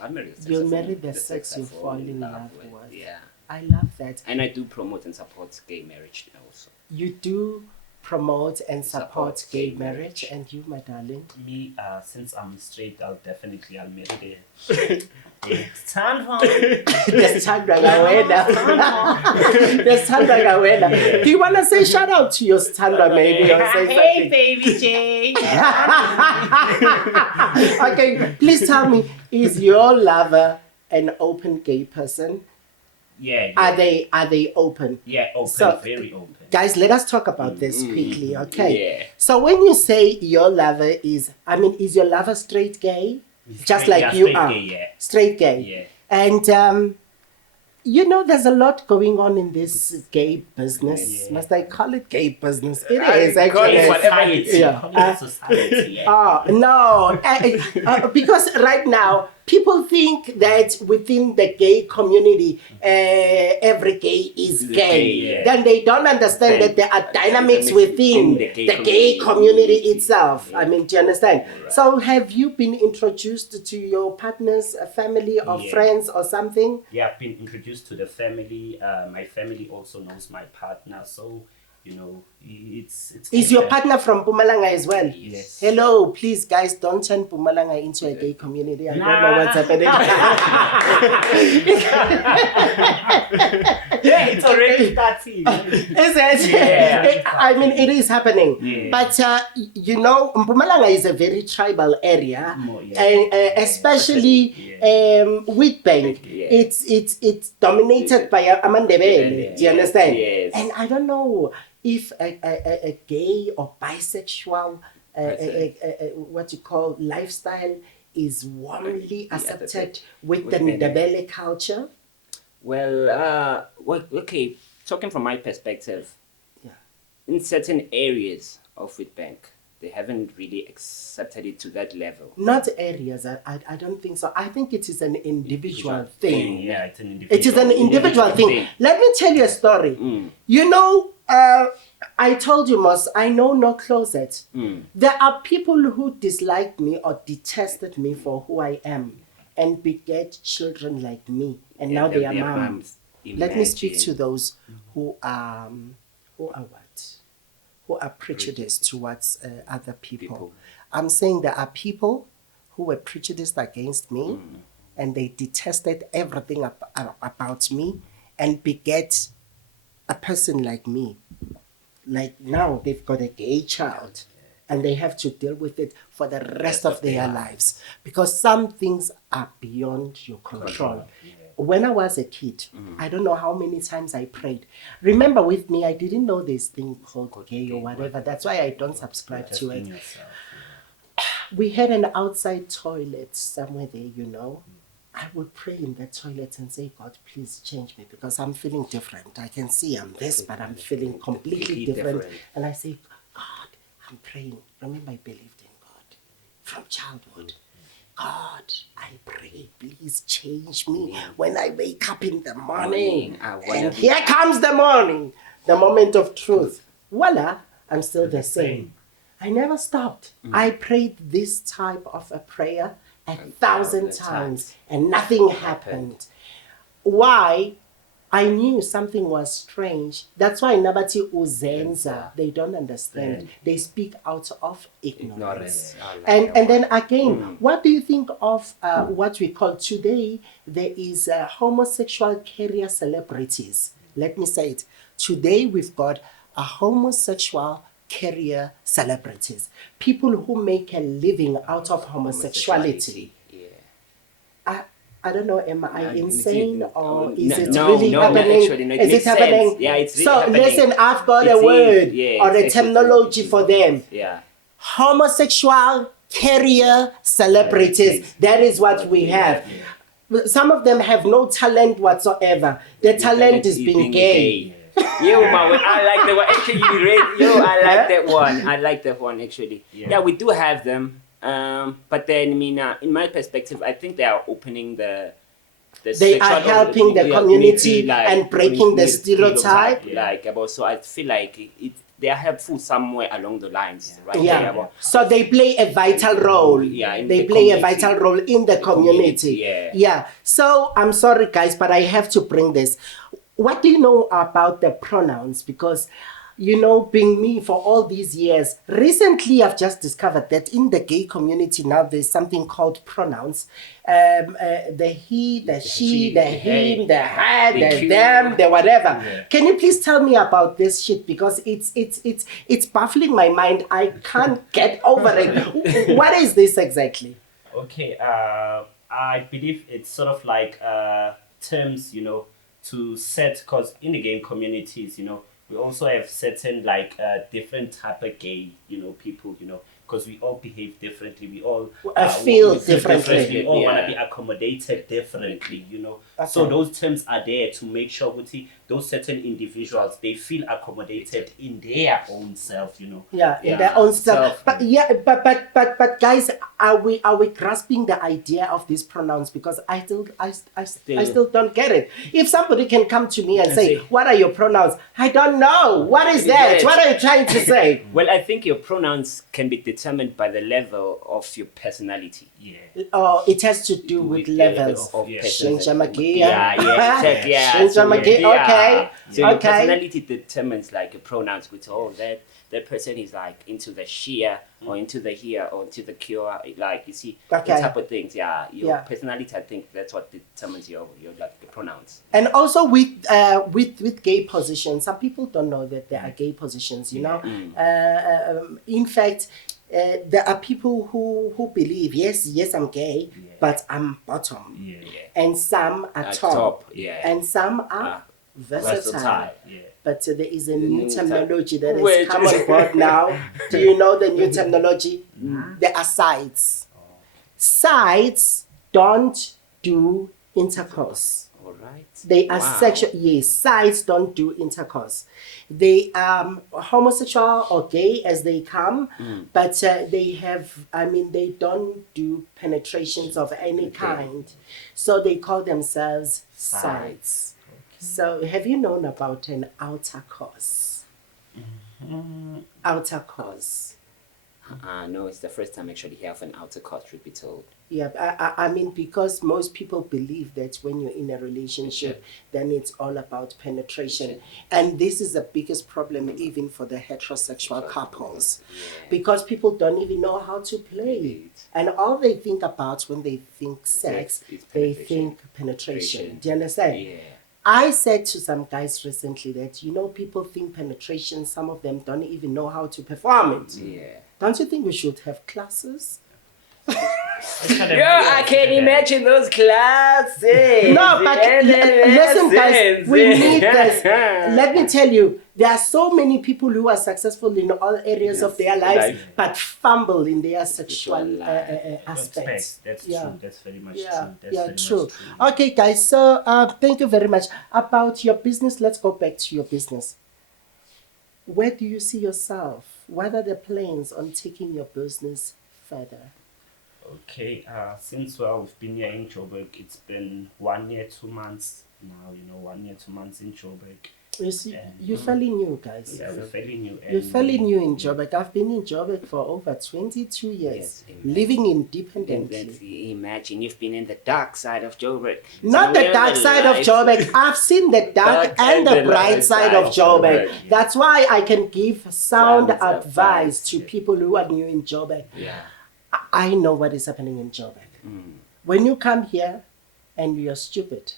I'll marry the sex You'll I fall- marry the sex I you fall fall in love with. Yeah. I love that. And I do promote and support gay marriage also. You do promote and support Support gay gay marriage. marriage. And you, my darling? Me, since I'm straight, I'll marry the Sandra. There's Sandra Gawena. There's Sandra Gawena. Do you want to say shout out to your Sandra maybe or say something? baby J. Okay, please tell me, is your lover an open gay person? Yeah. Are they open? Yeah, open, So- very open. Guys, let us talk about this quickly, okay? Yeah. So when you say your lover is your lover straight gay? Just like you straight are. gay, yeah. Straight gay. Yeah. And there's a lot going on in this gay business. Yeah. Must I call it gay business? It I is call it actually. whatever it is. Yeah. Call it society, yeah. Oh, no. Because right now, people think that within the gay community, every gay is Is gay. gay, yeah. Then they don't understand that there are dynamics within the gay community itself. I mean, do you understand? Right. So have you been introduced to your partner's family or Yeah. friends or something? Yeah, I've been introduced to the family. My family also knows my partner, so it's. Is your open. partner from Pumalanga as well? Yes. Hello, please, guys, don't turn Pumalanga into a gay community. I don't know Nah. what's happening. Yeah, it's already starting. Is it? Yeah. I mean, it is happening. Yeah. But, Mpumalanga is a very tribal area. More, yeah. And especially Wheatbank. Yeah. It's dominated by Amandebele. Yeah. Do you understand? Yes. And I don't know. if a gay or bisexual what you call lifestyle is warmly accepted with the Ndebele culture? Well, okay, talking from my perspective, in certain areas of Witbank, they haven't really accepted it to that level. Not areas. I don't think so. I think it is an individual thing. Yeah, it's an individual. It is an individual thing. Let me tell you a story. You know, I told you, Moss, I know no closet. There are people who dislike me or detested me for who I am and beget children like me, and now they are moms. Let me speak to those who are what? Who are prejudiced towards other people. I'm saying there are people who were prejudiced against me and they detested everything about me and beget a person like me. Like now they've got a gay child and they have to deal with it for the rest of their lives because some things are beyond your control. When I was a kid, I don't know how many times I prayed. Remember with me, I didn't know this thing called gay or whatever. That's why I don't subscribe to it. We had an outside toilet somewhere there, you know. I would pray in that toilet and say, God, please change me because I'm feeling different. I can see I'm this, but I'm feeling completely different. And I say, God, I'm praying. Remember, I believed in God from childhood. God, I pray, please change me when I wake up in the morning. And here comes the morning, the moment of truth. Voila, I'm still the same. I never stopped. I prayed this type of a prayer 1,000 times and nothing happened. Why? I knew something was strange. That's why Nabati Uzenza, they don't understand. They speak out of ignorance. And then again, what do you think of what we call today? There is homosexual career celebrities. Let me say it. Today we've got a homosexual career celebrities. People who make a living out of homosexuality. I don't know, am I insane or is it really happening? Actually, no, is it happening? Sense. Yeah, it's really so happening. Listen, I've got a word or a terminology for them. Yeah. Homosexual career celebrities. That is what we have. Some of them have no talent whatsoever. Their talent is being gay. Yo, man, I like that one. Actually, I like that one. I like that one, actually. Yeah, we do have them. But then, I mean, in my perspective, I think they are opening they are helping the community like, and breaking the stereotype. So I feel like they are helpful somewhere along the lines, right? Yeah. So they play a vital role. Yeah. They play a vital role in the community. Yeah. So I'm sorry, guys, but I have to bring this. What do you know about the pronouns? Because, you know, being me for all these years, recently I've just discovered that in the gay community now there's something called pronouns. The he, the she, the him, the her, the them, the whatever. Yeah. Can you please tell me about this shit? Because it's baffling my mind. I can't get over it. What is this exactly? Okay, I believe it's sort of like terms, you know, to set, because in the gay communities, you know, we also have certain like different type of gay, you know, people, you know, because we all behave differently. We all feel differently. We all want to be accommodated differently, you know. Okay. So those terms are there to make sure those certain individuals, they feel accommodated in their own self, you know. Yeah, in their own self. But but guys, are we grasping the idea of these pronouns? Because I still don't get it. If somebody can come to me and say, "What are your pronouns?" I don't know. What is that? What are you trying to say? Well, I think your pronouns can be determined by the level of your personality. Yeah. Oh, it has to do with levels of personality. Okay. So your personality determines like your pronouns, which that person is like into the Shia or into the here or into the cure, like you see the type of things. Your personality, I think that's what determines your like the pronouns. And also with gay positions, some people don't know that there are gay positions. You know, in fact. There are people who believe, yes, I'm gay, but I'm bottom. And some are top. And some are versatile. but there is a The new new terminology that has Which come is- on board now. Do you know the new terminology? There are sides. Sides don't do intercourse. All right. They are Wow. sexual. Yes, sides don't do intercourse. They are homosexual or gay as they come, but they have. I mean, they don't do penetrations of any kind, so they call themselves sides. So, have you known about an outer course? Outer course. No, it's the first time actually hear of an outer court, truth be told. Yeah, I mean, because most people believe that when you're in a relationship, then it's all about penetration. And this is the biggest problem even for the heterosexual couples. Because people don't even know how to play. And all they think about when they think sex, is they penetration. think penetration. Do you understand? Yeah. I said to some guys recently that, people think penetration, some of them don't even know how to perform it. Yeah. Don't you think we should have classes? I can imagine those classes. No, but listen, guys, we need this. Let me tell you, there are so many people who are successful in all areas of their lives, Life. but fumble in their sexual life. aspects. That's Yeah. true. That's very much Yeah, true. That's yeah, very true. much true. Okay, guys, so thank you very much. About your business, let's go back to your business. Where do you see yourself? What are the plans on taking your business further? Okay, since we've been here in Joburg, it's been 1 year, 2 months now, 1 year, 2 months in Joburg. You see, you're fairly new, guys. Yeah, we're fairly new. You're and fairly new in Joburg. I've been in Joburg for over 22 years, Yes, living And independently. let's imagine you've been in the dark side of Joburg. Not the dark side of Joburg. I've seen the dark and the bright side of Joburg. Yeah. That's why I can give sound Sound advice advice, to people who are new in Joburg. Yeah. I know what is happening in Joburg. When you come here and you're stupid,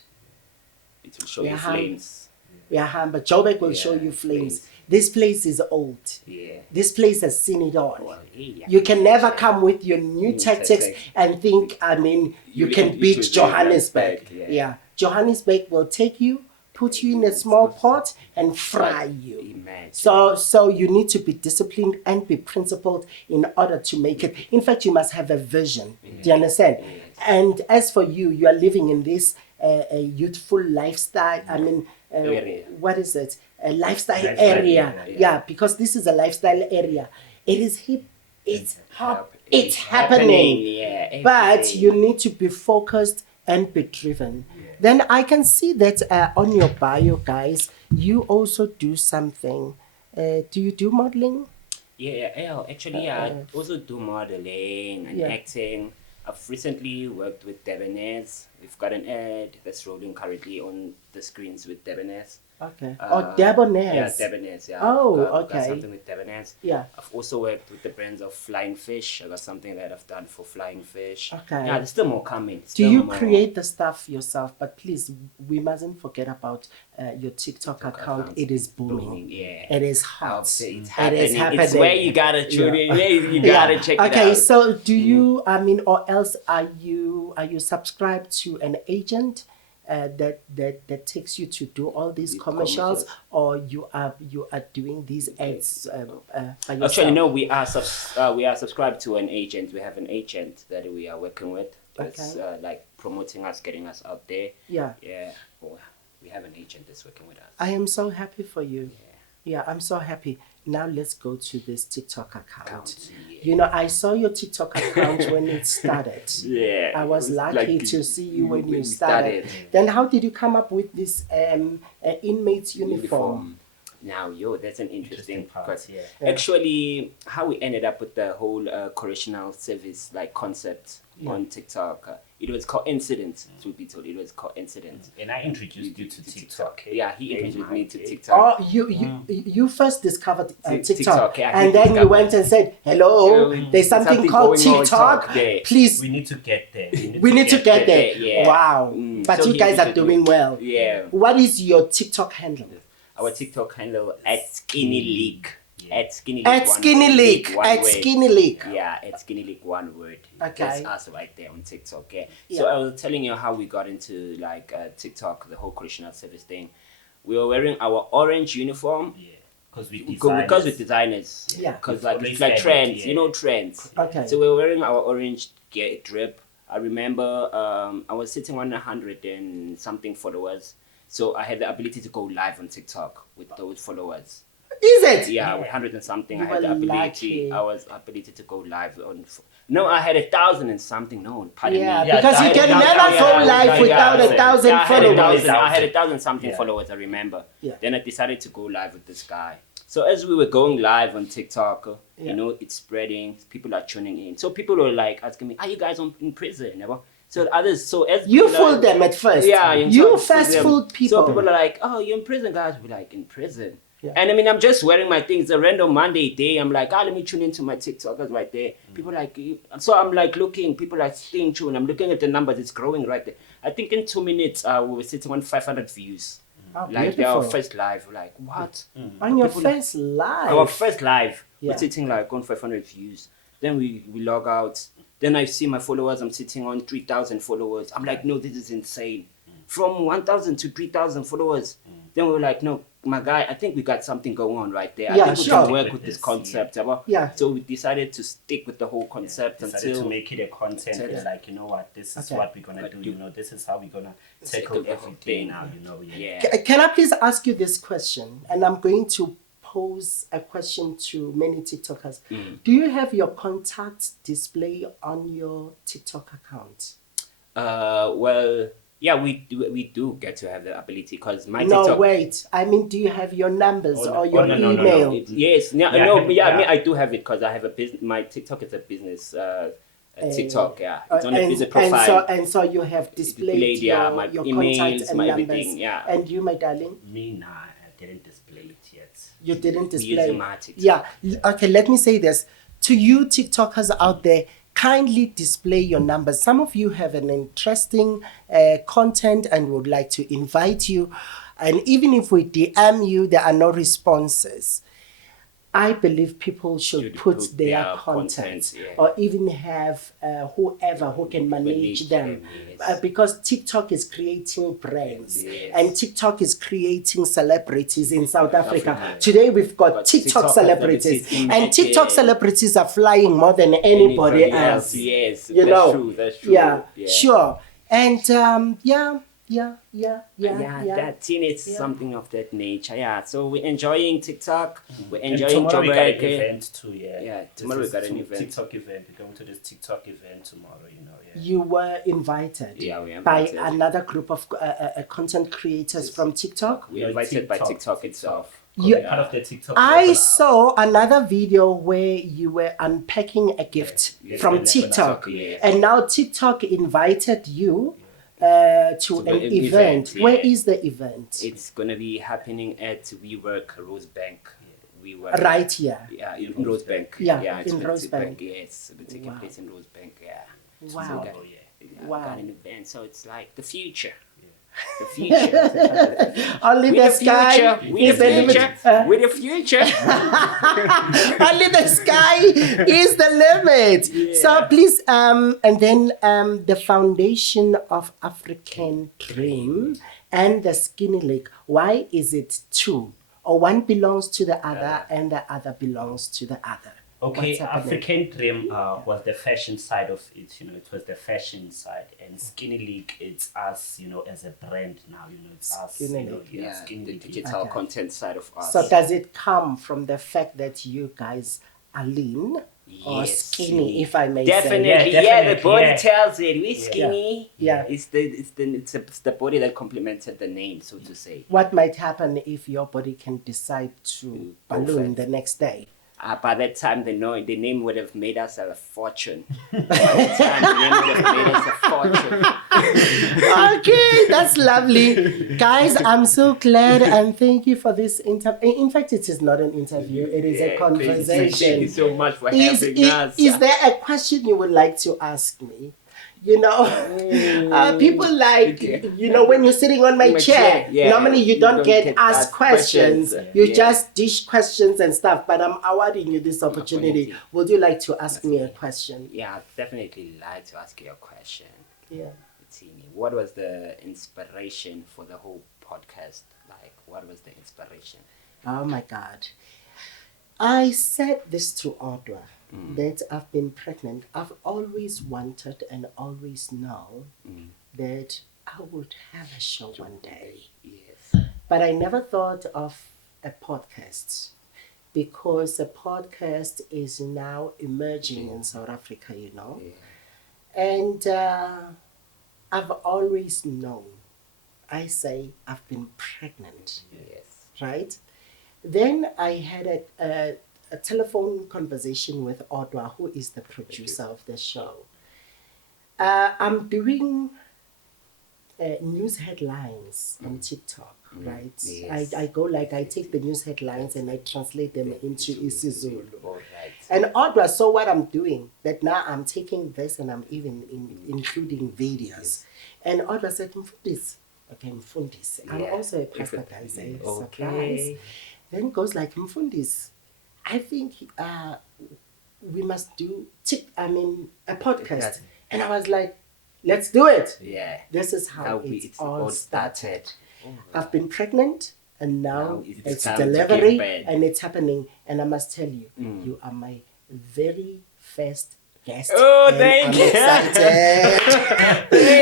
It will show Yeah, you flames. but Joburg will Yeah, show you flames. flames. This place is old. Yeah. This place has seen it all. Well, yeah. You can never come with your new New tactics tactics. and think, you can You beat should Johannesburg. Johannesburg, Yeah. Johannesburg will take you, put you in a small pot and fry you. Imagine. So you need to be disciplined and be principled in order to make it. In fact, you must have a vision. Do you understand? And as for you, you are living in this a youthful lifestyle. I mean, Area. what is it? A lifestyle Lifestyle area. area, Yeah, because this is a lifestyle area. It is hip. It's hot. It's It's happening. Yeah. But everything. you need to be focused and be driven. Then I can see that on your bio, guys, you also do something. Do you do modeling? Yeah, actually, I also do modeling and Yeah. acting. I've recently worked with Debonair's. We've got an ad that's rolling currently on the screens with Debonair's. Okay. Yeah, Debonair's. Debonair's, yeah. Oh, I've got okay. something with Debonair's. Yeah. I've also worked with the brands of Flying Fish. I got something that I've done for Flying Fish. Okay. Yeah, there's still more coming. Do still you more. create the stuff yourself? But please, we mustn't forget about your TikTok account. It is booming. Yeah. It is I'll hot. say it's It happening. is happening. It's where you gotta tune in. Yeah, you gotta check it out. Okay, so do you? I mean, or else are you subscribed to an agent that takes you to do all these commercials, or you are doing these ads by yourself? Actually, no. We are subscribed to an agent. We have an agent that we are working with. That's like promoting us, getting us out there. Yeah. Yeah. Well, we have an agent that's working with us. I am so happy for you. Yeah, I'm so happy. Now let's go to this TikTok account. Yeah. I saw your TikTok account when it started. Yeah. I was it lucky like to see you when you we started. Then how did you come up with this inmate's uniform? Now, that's an interesting part, because yeah. actually, how we ended up with the whole correctional service concept on TikTok, it was coincidence. To be told, it was coincidence. And I introduced you to TikTok. Yeah, he introduced me to TikTok. Oh, you first discovered TikTok, TikTok, yeah, and he then you discovered went and said, "Hello, there's something called going on TikTok. yeah. Please, We need to get there. we need to get there." yeah. Wow, but So you he guys are introduced- doing well. Yeah. What is your TikTok handle? Our TikTok handle at Skinny Leak. At Skinny Leak. At Skinny Leak. one At word. Skinny Leak. Yeah, at Skinny Leak, one word. Okay. That's us right there on TikTok. Yeah. Yeah. So I was telling you how we got into TikTok, the whole correctional service thing. we were wearing our orange uniform. Yeah. Because we Because we're designers. Yeah. Because We've like always it's like had it, trends, yeah. you know, trends. Okay. So we were wearing our orange drip. I remember I was sitting on 100 and something followers. So I had the ability to go live on TikTok with those followers. Is it? Yeah, with 100 and something, You I had the were ability. lucky. I was ability to go live on. No, I had 1,000 and something. No, pardon Yeah, me. Yeah, because you that- can yeah, never yeah, go yeah, live yeah, without yeah. 1,000 Yeah, I had followers. 1,000. I had 1,000 something Yeah. followers. I remember. Yeah. Then I decided to go live with this guy. So as we were going live on TikTok, Yeah. you know, it's spreading. People are tuning in. So people were like asking me, "Are you guys in prison?" You know? So others. So as You people fooled are- them at first. Yeah, You so first them. fooled people. So people are like, "Oh, you're in prison, guys." We're like, "In prison." Yeah. And I mean, I'm just wearing my things. A random Monday day, I'm like, let me tune into my TikTokers right there. People like, so I'm like looking. People are staying tuned. I'm looking at the numbers. It's growing right there. I think in 2 minutes, we were sitting on 500 views. Oh, Like beautiful. our first live. We're like, what? On your People- first live. Our first live. Yeah. We're sitting like on 500 views. Then we log out. Then I see my followers. I'm sitting on 3,000 followers. I'm like, no, this is insane. From 1,000 to 3,000 followers. Then we were like, no, my guy, I think we got something going on right there. Yeah, I think we sure. can work with this concept. Yeah. So we decided to stick with the whole concept Decided until to make it a content. Yeah. It's like, you know what, this is Okay. what we're gonna But do. you- You know, this is how we're gonna Take tackle over everything everything. now. You know, yeah. yeah. Can I please ask you this question? And I'm going to pose a question to many TikTokers. Do you have your contacts display on your TikTok account? Well, yeah, we do get to have the ability because my No, TikTok. wait. I mean, do you have your numbers Oh, no. or your Oh, no, email? Yes, Yeah, I mean, yeah. I do have it because I have a business. My TikTok is a business TikTok. Yeah, it's on a and, business profile. and so you have displayed, Displayed, yeah, your, my your emails, contacts and my numbers. everything, yeah. And you, my darling, Me, nah, I didn't display it yet. you didn't We display. using my TikTok. Yeah. Okay, let me say this. To you TikTokers out there, kindly display your numbers. Some of you have an interesting content and would like to invite you. And even if we DM you, there are no responses. I believe people should put their content, yeah. or even have whoever who can manage Manage them. them, yes. Because TikTok is creating brands, Yes. and TikTok is creating celebrities in South Africa. Africa. Today we've got Got TikTok TikTok celebrities, celebrities, and TikTok yeah. celebrities are flying more than anybody else. Yes, You that's know, true. That's true. Yeah, sure. And yeah. That teen is something of that nature. Yeah, so we're enjoying TikTok. We're And enjoying tomorrow we got an Joburg. event too, yeah. Yeah, This tomorrow we is got an event. TikTok event. We're going to this TikTok event tomorrow, you know, yeah. You were invited, Yeah, we were by invited. another group of content creators from TikTok. We're invited by TikTok itself. You- Part of the TikTok. I local saw another video where you were unpacking a gift Yeah, from yeah, TikTok, yeah. and now TikTok invited you to an an event. event, yeah. Where is the event? It's gonna be happening at WeWork Rosebank. WeWork. Right here. Yeah, in Rosebank. Yeah, it's in gonna Rosebank. take- Yes, it's gonna take Wow. place in Rosebank. Yeah. Wow. So we got, Oh, yeah. we Wow. got an event, so it's like the future. The future. Only We the the sky future. We is the the limit. future. We the future. Only the sky is the limit. So please, and then the foundation of African Dream and the Skinny League. Why is it two? Or one belongs to the other and the other belongs to the other? Okay, What's happening? African Dream was the fashion side of it, you know, it was the fashion side. And Skinny League, it's us, you know, as a brand now, you know, it's us. Skinny you know, League. yeah, Yeah, Skinny the League. yeah. digital Okay. content side of us. So does it come from the fact that you guys are lean or Yes, skinny, if I may Definitely, say? Yeah, yeah, the definitely, body yeah. tells it. We skinny. Yeah. It's the body that complemented the name, so to say. What might happen if your body can decide to Go balloon fat. the next day? By that time, the name would have made us a fortune. By that time, the name would have made us a fortune. Okay, that's lovely. Guys, I'm so glad and thank you for this interview. In fact, it is not an interview, it is a Thank conversation. you so much for Is, having us. is there a question you would like to ask me? You know, people like, you know, when you're sitting on my chair, yeah, normally you don't get asked asked questions. questions. You Yeah. just dish questions and stuff, but I'm awarding you this opportunity. Opportunity. Would you like to ask me a question? Yeah, I'd definitely like to ask you a question. Yeah. Tini, what was the inspiration for the whole podcast? Like, What was the inspiration? Oh my God. I said this to Audra that I've been pregnant. I've always wanted and always known that I would have a show one day. Yes. But I never thought of a podcast because a podcast is now emerging in South Africa, you know. Yeah. And I've always known. I say I've been pregnant, Yes. right? Then I had a telephone conversation with Audra, who is the producer of the show. I'm doing news headlines on TikTok, right? Yes. I go like I take the news headlines and I translate them into isiZulu. All right. And Audra saw what I'm doing, that now I'm taking this and I'm even including videos. And Audra said, Mfundisi. Okay, Mfundisi. I'm Yeah. also a pastor, guys. Okay. Surprise. Then goes like, Mfundisi, I think we must do a podcast. Yes. And I was like, let's do it. Yeah. This is how it's it all started. Oh, I've been pregnant and now Now it's it's time to give delivery birth. and it's happening. And I must tell you, you are my very first guest. Oh, and thank I'm you. excited.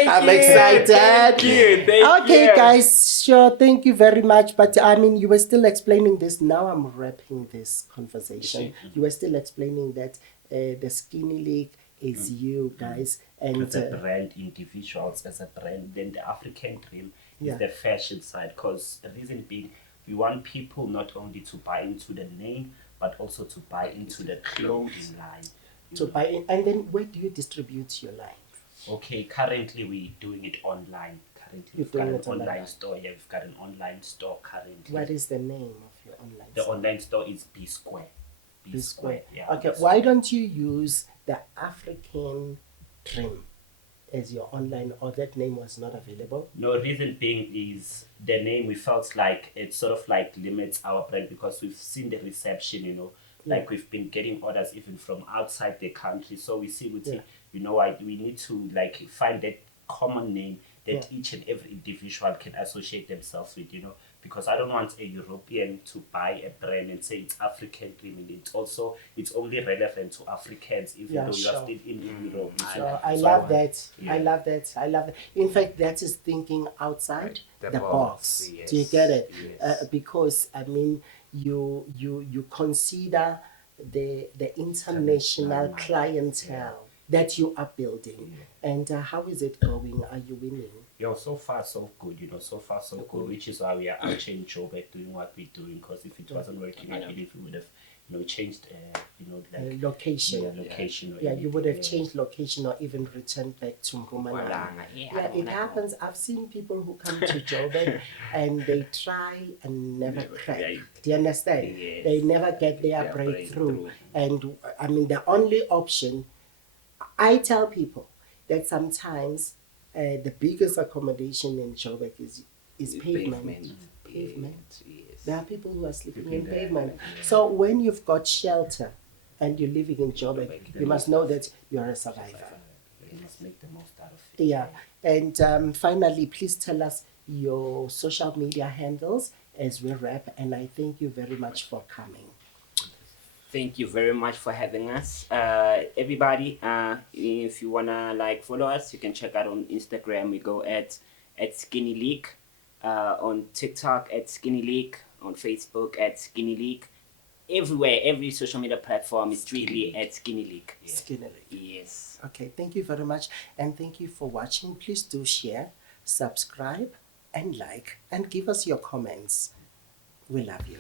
I'm excited. Thank you. Thank Okay, you. guys, sure. Thank you very much. But you were still explaining this. Now I'm wrapping this conversation. You were still explaining that the Skinny League is you guys. And As a brand, individuals as a brand, then the African dream Yeah. is the fashion side. Because the reason being, we want people not only to buy into the name, but also to buy into the clothing line. to buy in. And then where do you distribute your line? Okay, currently we're doing it online. Currently, You're we've got doing an it online. online store. Yeah, we've got an online store currently. What is the name of your online The store? online store is B Square. B Square. Yeah. Okay, B why Square. don't you use the African Dream as your online, or that name was not available? No, reason being is the name, we felt like it sort of like limits our brand because we've seen the reception, like we've been getting orders even from outside the country. So we see with it, we need to like find that common name that each and every individual can associate themselves with, because I don't want a European to buy a brand and say it's African Dream. It's only relevant to Africans, even though you are still in Europe. So I love that. I love that. In fact, that is thinking outside The the box, box. yes, Do you get it? yes. Because you consider the international clientele that you are building, and how is it going? Are you winning? Yeah, so far so good, so far so good, which is why we are actually in Joburg doing what we're doing, because if it wasn't working, I believe we would have, changed, Location. location. Or Yeah, you would have anything, changed location or even returned back to Mpumalanga. Yeah, it happens. I've seen people who come to Joburg and they try and never crack. Right. Do you understand? Yes. They never get their breakthrough. And the only option, I tell people that sometimes the biggest accommodation in Joburg is pavement. Pavement. Yes. There are people who are sleeping in there. pavement. So when you've got shelter and you're living in Joburg, you must know that you're a survivor. You must make the most out of it. Yeah. And finally, please tell us your social media handles as we wrap. And I thank you very much for coming. Thank you very much for having us. Everybody, if you wanna follow us, you can check out on Instagram. We go at Skinny League, on TikTok at Skinny League, on Facebook at Skinny League. Everywhere, every social media platform is strictly at Skinny League. Yeah. Skinny League. Yes. Okay, thank you very much. And thank you for watching. Please do share, subscribe, and like, and give us your comments. We love you.